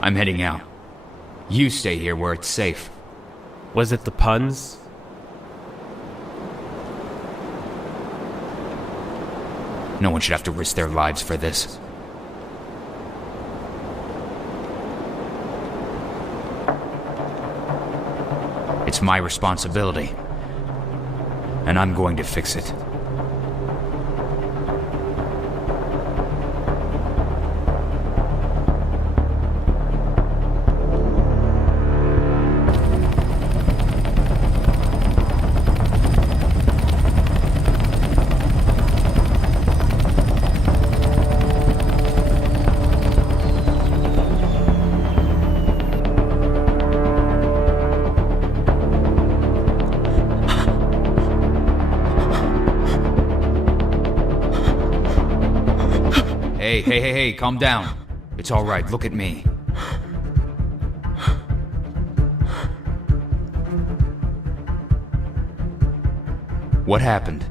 I'm heading out. You stay here where it's safe. Was it the puns? No one should have to risk their lives for this. It's my responsibility, and I'm going to fix it. Hey, calm down. It's alright, look at me. What happened?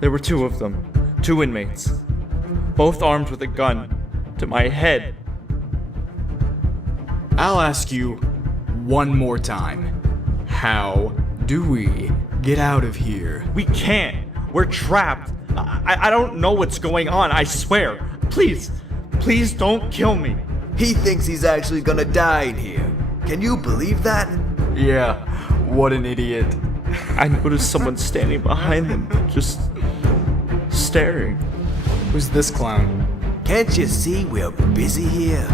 There were two of them. 2 inmates. Both armed with a gun. To my head. I'll ask you one more time. How do we get out of here? We can't. We're trapped. I don't know what's going on, I swear. Please don't kill me. He thinks he's actually gonna die in here. Can you believe that? Yeah, what an idiot. I noticed someone standing behind them, just staring. Who's this clown? Can't you see we're busy here?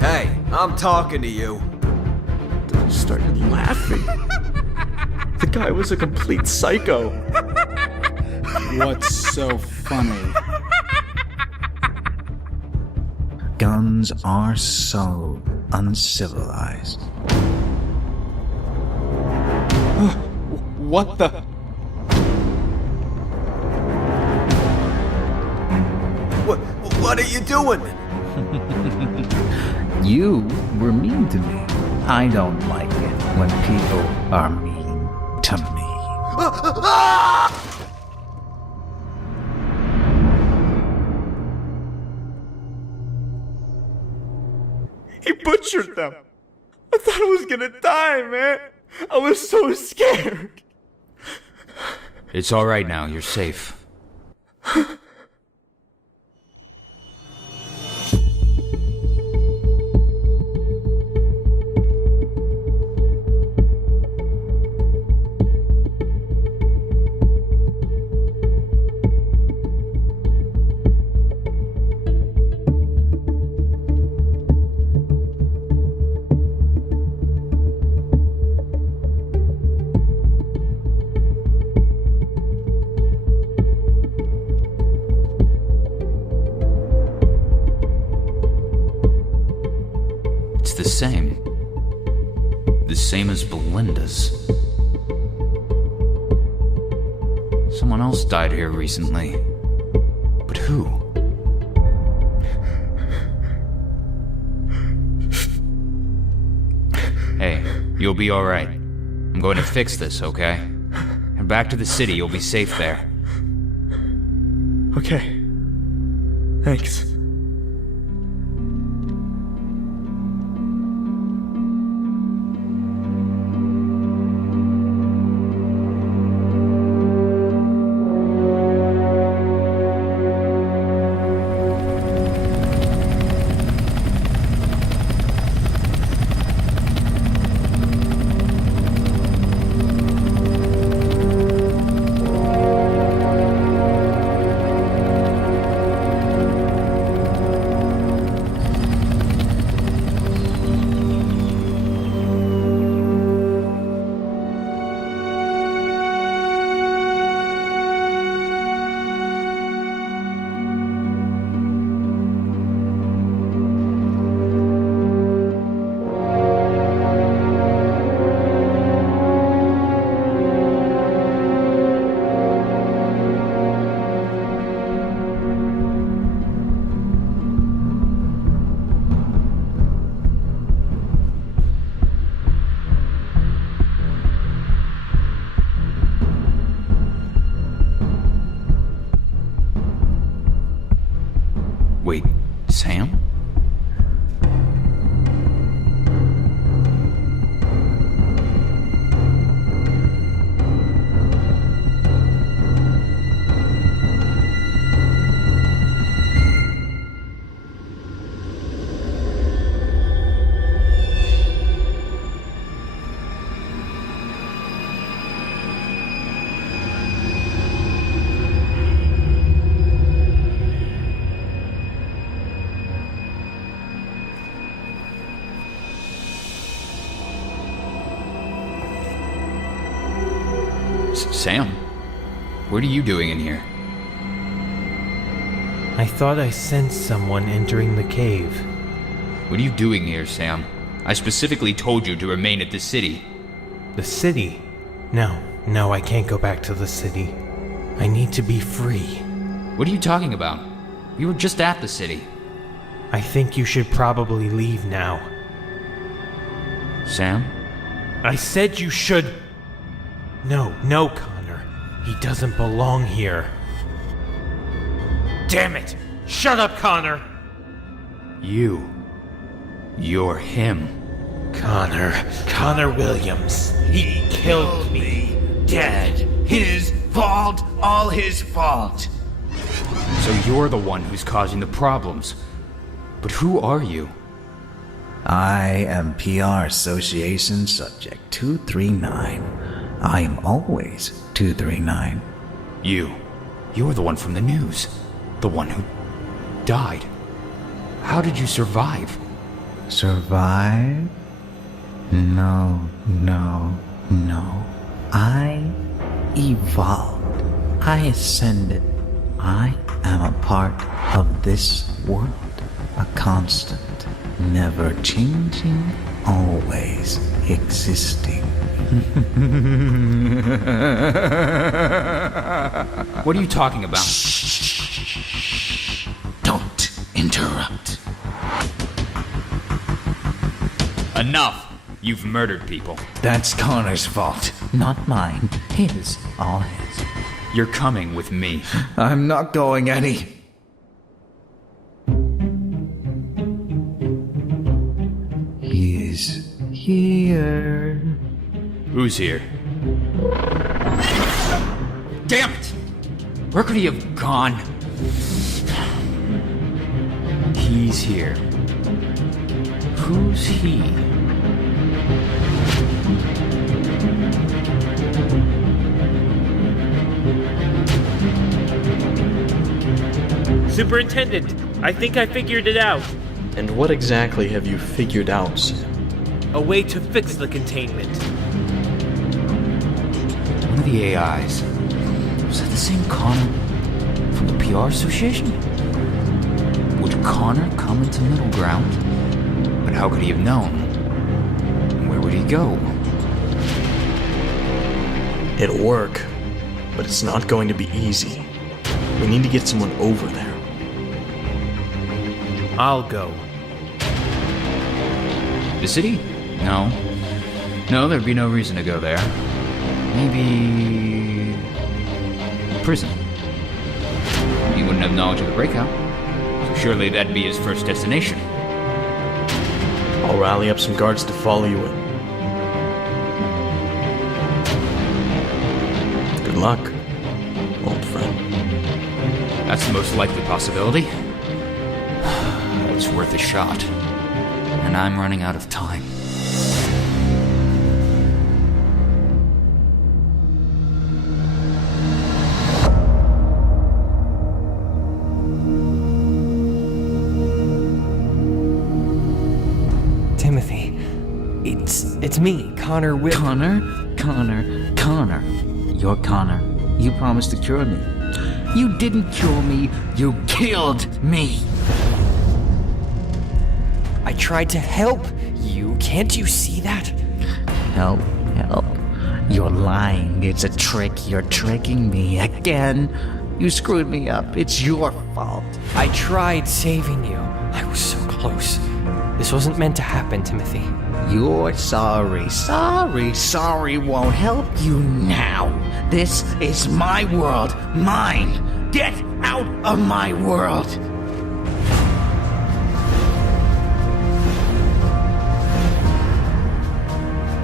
Hey, I'm talking to you. I started laughing. The guy was a complete psycho. What's so funny? Guns are so uncivilized. What the? What are you doing? You were mean to me. I don't like it when people are mean to me. He butchered them. I thought I was gonna die, man. I was so scared. It's alright now, you're safe. The same as Belinda's. Someone else died here recently. But who? Hey, you'll be alright. I'm going to fix this, okay? And back to the city, you'll be safe there. Okay. Thanks. Wait, Sam? Sam, what are you doing in here? I thought I sensed someone entering the cave. What are you doing here, Sam? I specifically told you to remain at the city. The city? No, I can't go back to the city. I need to be free. What are you talking about? You were just at the city. I think you should probably leave now. Sam? I said you should... No, Connor. He doesn't belong here. Damn it! Shut up, Connor! You're him. Connor Williams. He killed me. Dead. His fault. All his fault. So you're the one who's causing the problems. But who are you? I am PR Association Subject 239. I am always 239. You're the one from the news. The one who died. How did you survive? Survive? No. I evolved. I ascended. I am a part of this world. A constant, never changing, always existing. What are you talking about? Shh. Don't interrupt. Enough! You've murdered people. That's Connor's fault, not mine. His, all his. You're coming with me. I'm not going any. He's here. Who's here? Damn it! Where could he have gone? He's here. Who's he? Superintendent, I think I figured it out. And what exactly have you figured out, Sam? A way to fix the containment. One of the AIs. Was that the same Connor from the PR Association? Would Connor come into Middleground? But how could he have known? And where would he go? It'll work, but it's not going to be easy. We need to get someone over there. I'll go. The city? No, there'd be no reason to go there. Maybe... prison. He wouldn't have knowledge of the breakout, so surely that'd be his first destination. I'll rally up some guards to follow you in. Good luck, old friend. That's the most likely possibility. It's worth a shot. And I'm running out of time. Timothy, it's me, Connor Connor. You're Connor. You promised to cure me. You didn't cure me. You killed me. I tried to help you. Can't you see that? Help. You're lying. It's a trick. You're tricking me again. You screwed me up. It's your fault. I tried saving you. I was so close. This wasn't meant to happen, Timothy. You're sorry. Sorry won't help you now. This is my world. Mine. Get out of my world.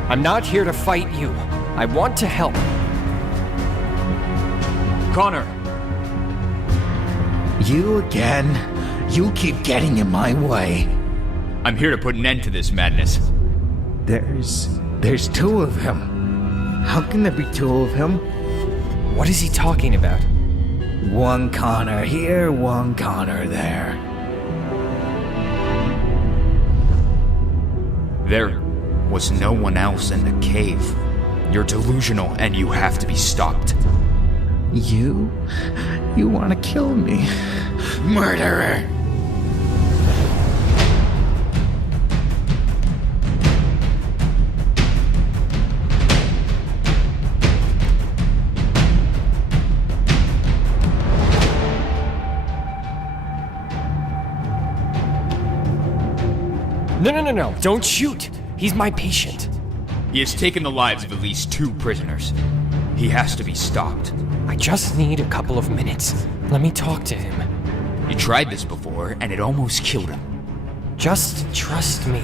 I'm not here to fight you. I want to help. Connor! You again. You keep getting in my way. I'm here to put an end to this madness. There's two of him. How can there be two of him? What is he talking about? One Connor here, one Connor there. There was no one else in the cave. You're delusional and you have to be stopped. You want to kill me. Murderer. No, don't shoot! He's my patient. He has taken the lives of at least 2 prisoners. He has to be stopped. I just need a couple of minutes. Let me talk to him. He tried this before, and it almost killed him. Just trust me.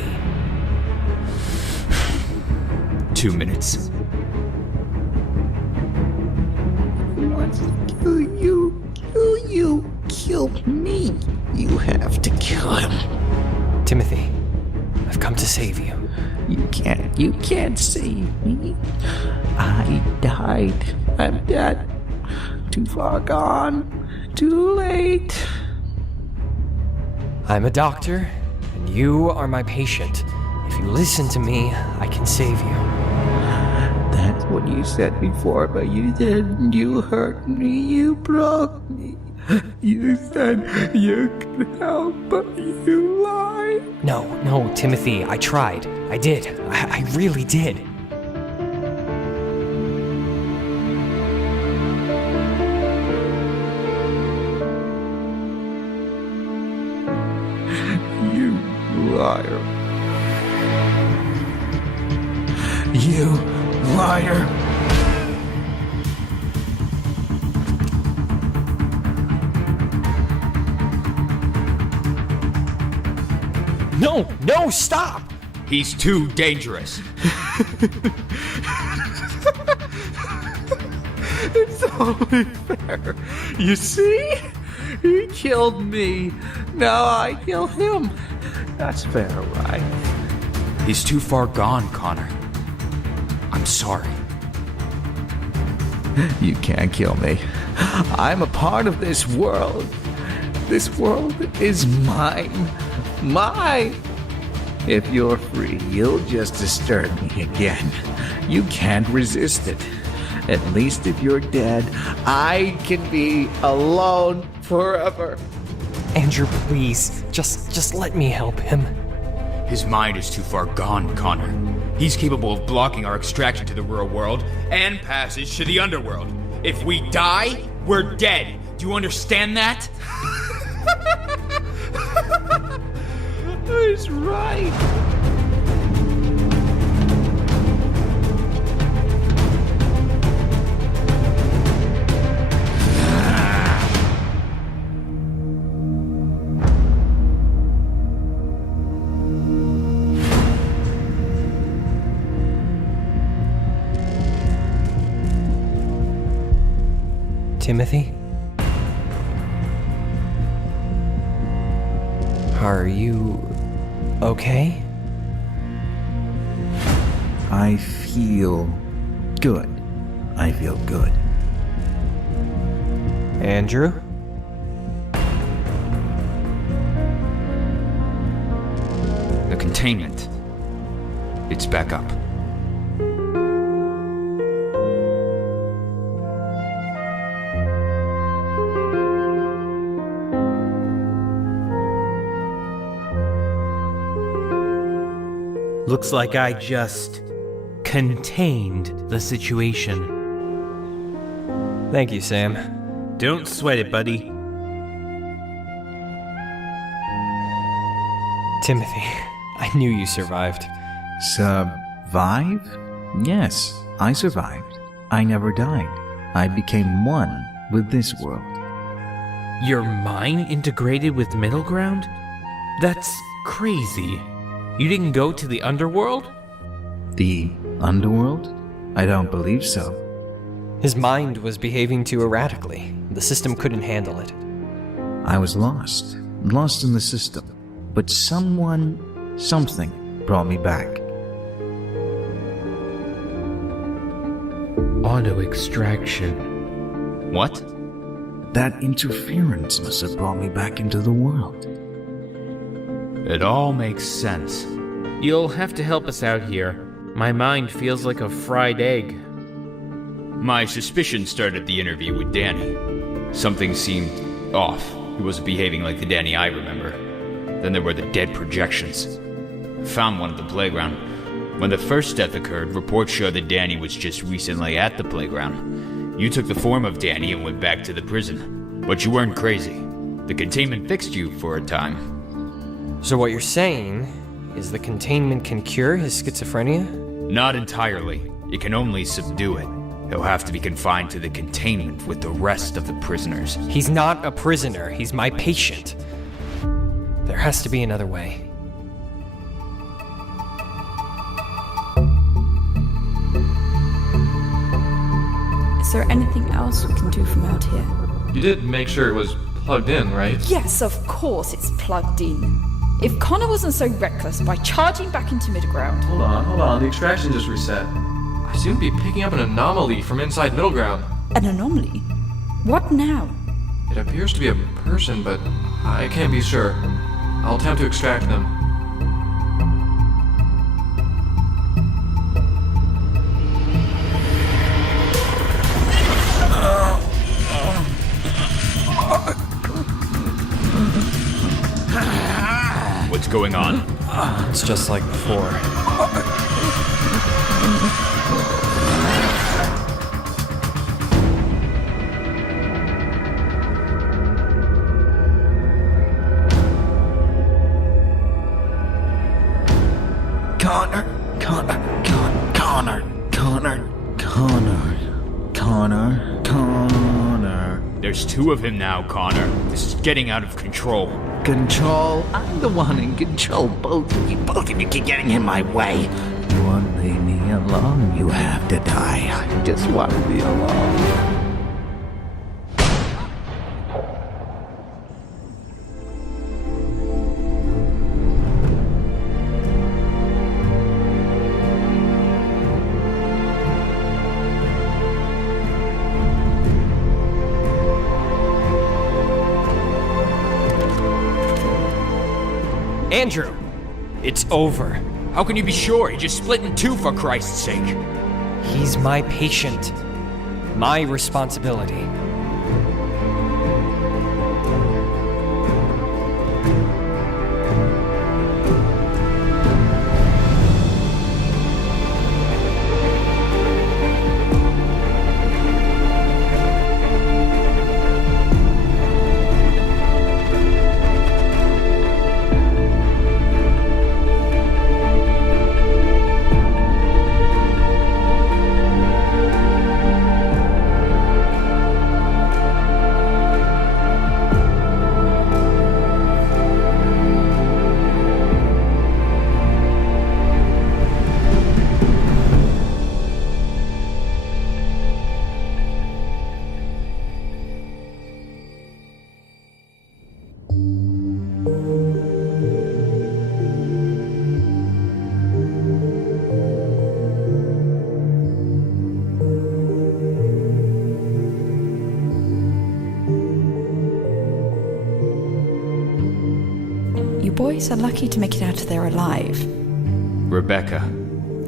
2 minutes. You killed me. You have to kill him. Timothy, I've come to save you. You can't save me. I died. I'm dead. Too far gone. Too late. I'm a doctor, and you are my patient. If you listen to me, I can save you. That's what you said before, but you didn't. You hurt me. You broke me. You said you could help, but you lied. No, Timothy, I tried. I did. I really did. You liar. You liar. No, stop! He's too dangerous. It's only fair. You see? He killed me. Now I kill him. That's fair, right? He's too far gone, Connor. I'm sorry. You can't kill me. I'm a part of this world. This world is mine. Mine! If you're free, you'll just disturb me again. You can't resist it. At least if you're dead, I can be alone forever. Andrew, please, just let me help him. His mind is too far gone, Connor. He's capable of blocking our extraction to the real world and passage to the underworld. If we die, we're dead. Do you understand that? He's right. Timothy? Are you okay? I feel good. I feel good. Andrew? The containment. It's back up. Looks like I just contained the situation. Thank you, Sam. Don't sweat it, buddy. Timothy, I knew you survived. Survive? Yes, I survived. I never died. I became one with this world. Your mind integrated with Middleground? That's crazy. You didn't go to the Underworld? The Underworld? I don't believe so. His mind was behaving too erratically. The system couldn't handle it. I was lost in the system. But something brought me back. Auto-extraction. What? That interference must have brought me back into the world. It all makes sense. You'll have to help us out here. My mind feels like a fried egg. My suspicion started at the interview with Danny. Something seemed off. He wasn't behaving like the Danny I remember. Then there were the dead projections. I found one at the playground. When the first death occurred, reports showed that Danny was just recently at the playground. You took the form of Danny and went back to the prison. But you weren't crazy. The containment fixed you for a time. So what you're saying Is the containment can cure his schizophrenia? Not entirely. It can only subdue it. He'll have to be confined to the containment with the rest of the prisoners. He's not a prisoner. He's my patient. There has to be another way. Is there anything else we can do from out here? You did make sure it was plugged in, right? Yes, of course it's plugged in. If Connor wasn't so reckless by charging back into Middleground. Hold on. The extraction just reset. I seem to be picking up an anomaly from inside Middleground. An anomaly? What now? It appears to be a person, but I can't be sure. I'll attempt to extract them. What's going on? It's just like before. Connor. There's two of him now, Connor. This is getting out of control. Control? I'm the one in control. Both of you keep getting in my way. You want to leave me alone? You have to die. I just want to be alone. Andrew! It's over. How can you be sure? He just split in two, for Christ's sake. He's my patient. My responsibility. Boys are lucky to make it out of there alive. Rebecca.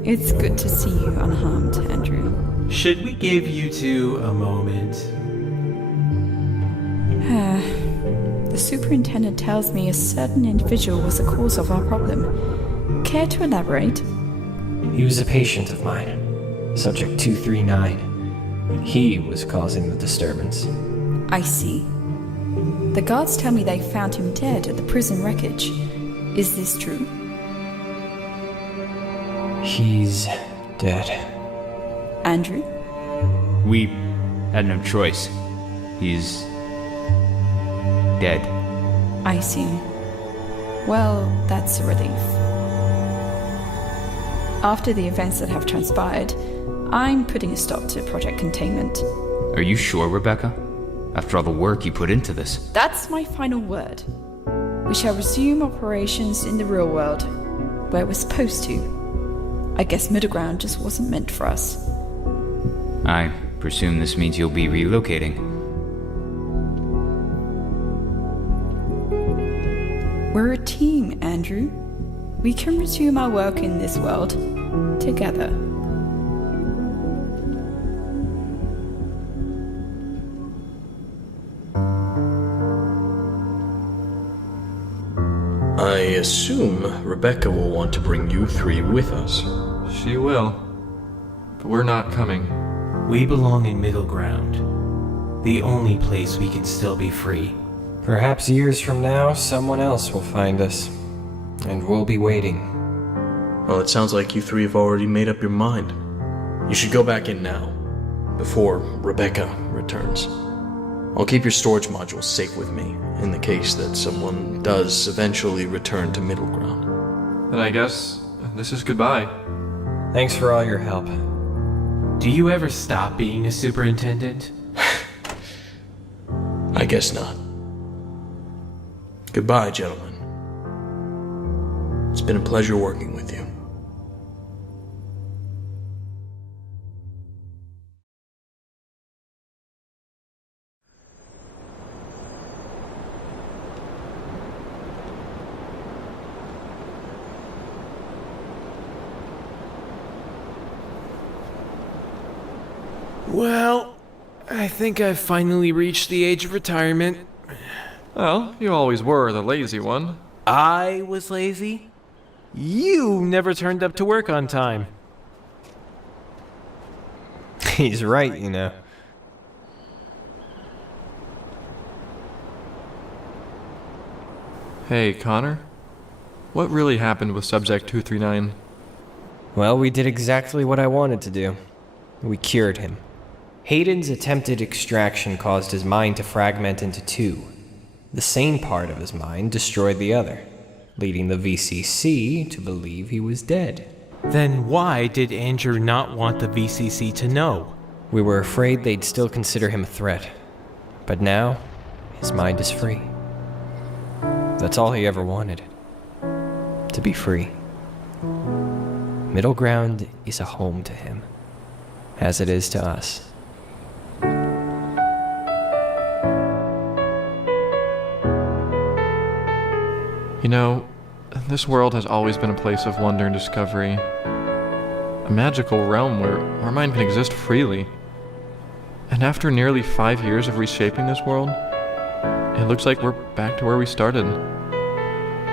It's good to see you unharmed, Andrew. Should we give you two a moment? The superintendent tells me a certain individual was the cause of our problem. Care to elaborate? He was a patient of mine. Subject 239. He was causing the disturbance. I see. The guards tell me they found him dead at the prison wreckage. Is this true? He's dead. Andrew? We had no choice. He's dead. I see. Well, that's a relief. After the events that have transpired, I'm putting a stop to Project Containment. Are you sure, Rebecca? After all the work you put into this. That's my final word. We shall resume operations in the real world, where we're supposed to. I guess Middleground just wasn't meant for us. I presume this means you'll be relocating. We're a team, Andrew. We can resume our work in this world together. I assume Rebecca will want to bring you three with us. She will. But we're not coming. We belong in Middleground. The only place we can still be free. Perhaps years from now, someone else will find us. And we'll be waiting. Well, it sounds like you three have already made up your mind. You should go back in now, before Rebecca returns. I'll keep your storage modules safe with me, in the case that someone does eventually return to Middleground. Then I guess this is goodbye. Thanks for all your help. Do you ever stop being a superintendent? I guess not. Goodbye, gentlemen. It's been a pleasure working with you. Well, I think I've finally reached the age of retirement. Well, you always were the lazy one. I was lazy? You never turned up to work on time. He's right, you know. Hey, Connor. What really happened with Subject 239? Well, we did exactly what I wanted to do. We cured him. Hayden's attempted extraction caused his mind to fragment into two. The sane part of his mind destroyed the other, leading the VCC to believe he was dead. Then why did Andrew not want the VCC to know? We were afraid they'd still consider him a threat. But now, his mind is free. That's all he ever wanted. To be free. Middleground is a home to him, as it is to us. You know, this world has always been a place of wonder and discovery. A magical realm where our mind can exist freely. And after nearly 5 years of reshaping this world, it looks like we're back to where we started.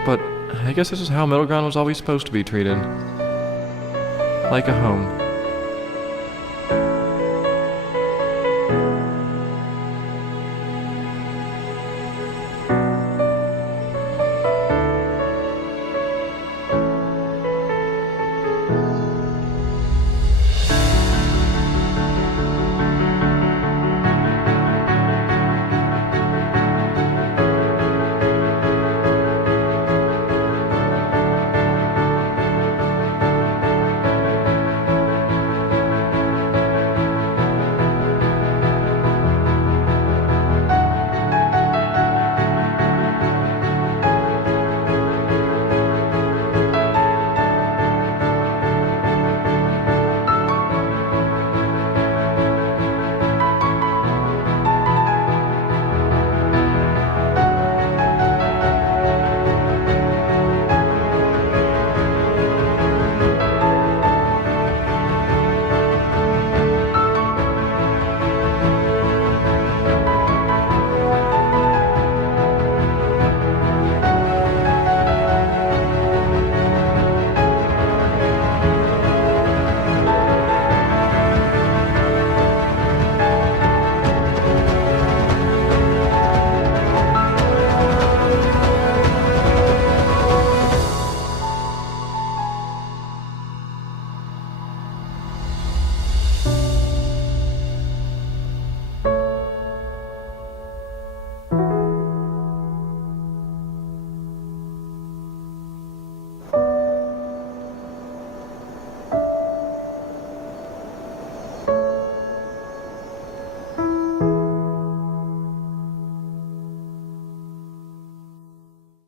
But I guess this is how Middleground was always supposed to be treated. Like a home.